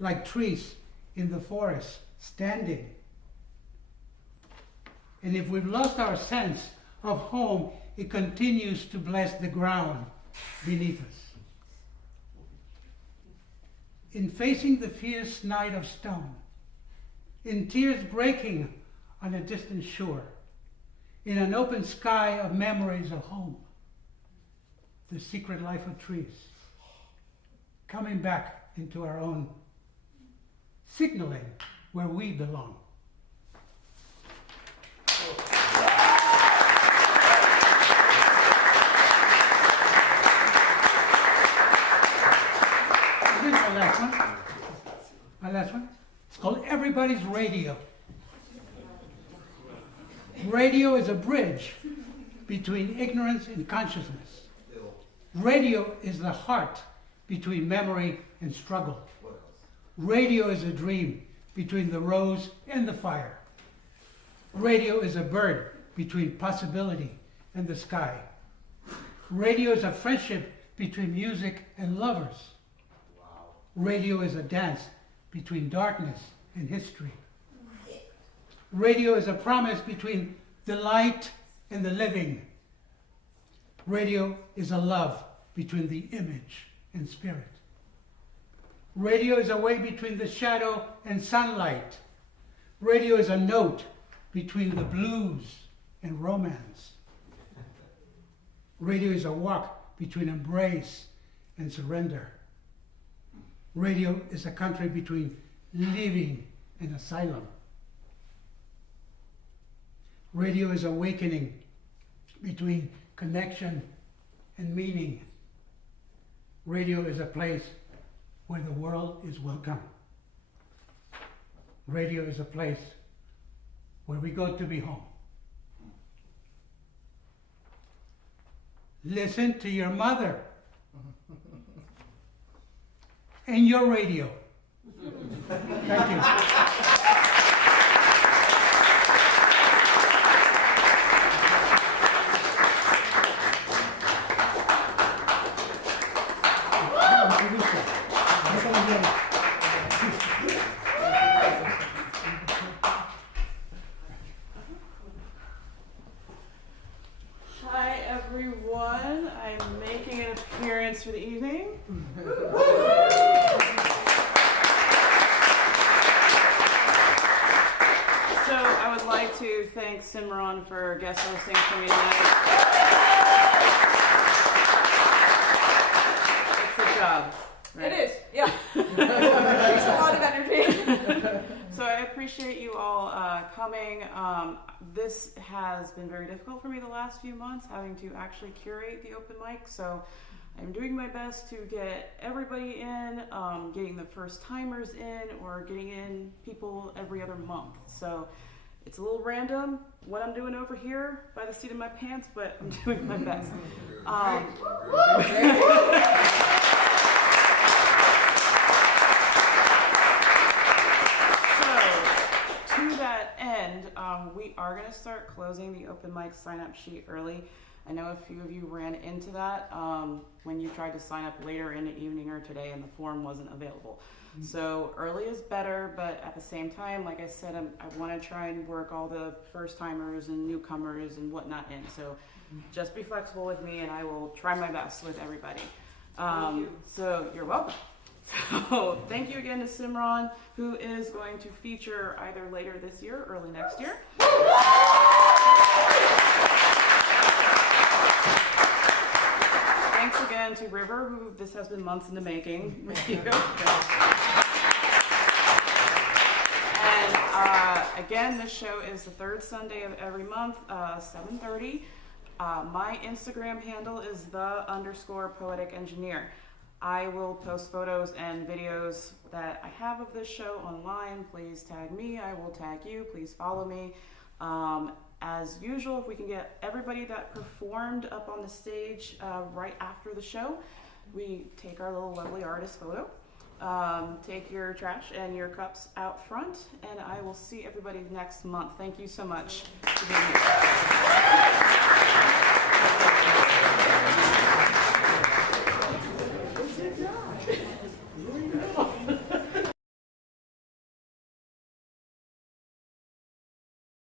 like trees in the forest standing. And if we've lost our sense of home, it continues to bless the ground beneath us. In facing the fierce night of stone, in tears breaking on a distant shore, in an open sky of memories of home, the secret life of trees, coming back into our own, signaling where we belong. This is my last one. My last one. It's called Everybody's Radio. Radio is a bridge between ignorance and consciousness. Radio is the heart between memory and struggle. Radio is a dream between the rose and the fire. Radio is a bird between possibility and the sky. Radio is a friendship between music and lovers. Radio is a dance between darkness and history. Radio is a promise between the light and the living. Radio is a love between the image and spirit. Radio is a way between the shadow and sunlight. Radio is a note between the blues and romance. Radio is a walk between embrace and surrender. Radio is a country between living and asylum. Radio is awakening between connection and meaning. Radio is a place where the world is welcome. Radio is a place where we go to be home. Listen to your mother and your radio. Thank you. Hi everyone, I'm making an appearance for the evening. So I would like to thank Simran for guest hosting for me tonight. It's a job. Right? It is, yeah. It takes a lot of energy. So I appreciate you all coming. This has been very difficult for me the last few months, having to actually curate the open mic. So I'm doing my best to get everybody in, getting the first timers in, or getting in people every other month. So it's a little random what I'm doing over here by the seat of my pants, but I'm doing my best. So to that end, we are going to start closing the open mic sign-up sheet early. I know a few of you ran into that when you tried to sign up later in the evening or today and the form wasn't available. So early is better, but at the same time, like I said, I want to try and work all the first timers and newcomers and whatnot in. So just be flexible with me and I will try my best with everybody. Thank you. So you're welcome. So thank you again to Simran, who is going to feature either later this year or early next year. Thanks again to River, who this has been months in the making with you. And again, this show is the third Sunday of every month, 7:30. My Instagram handle is _poetic engineer. I will post photos and videos that I have of this show online. Please tag me. I will tag you. Please follow me. As usual, if we can get everybody that performed up on the stage right after the show, we take our little lovely artist photo. Take your trash and your cups out front, and I will see everybody next month. Thank you so much for being here.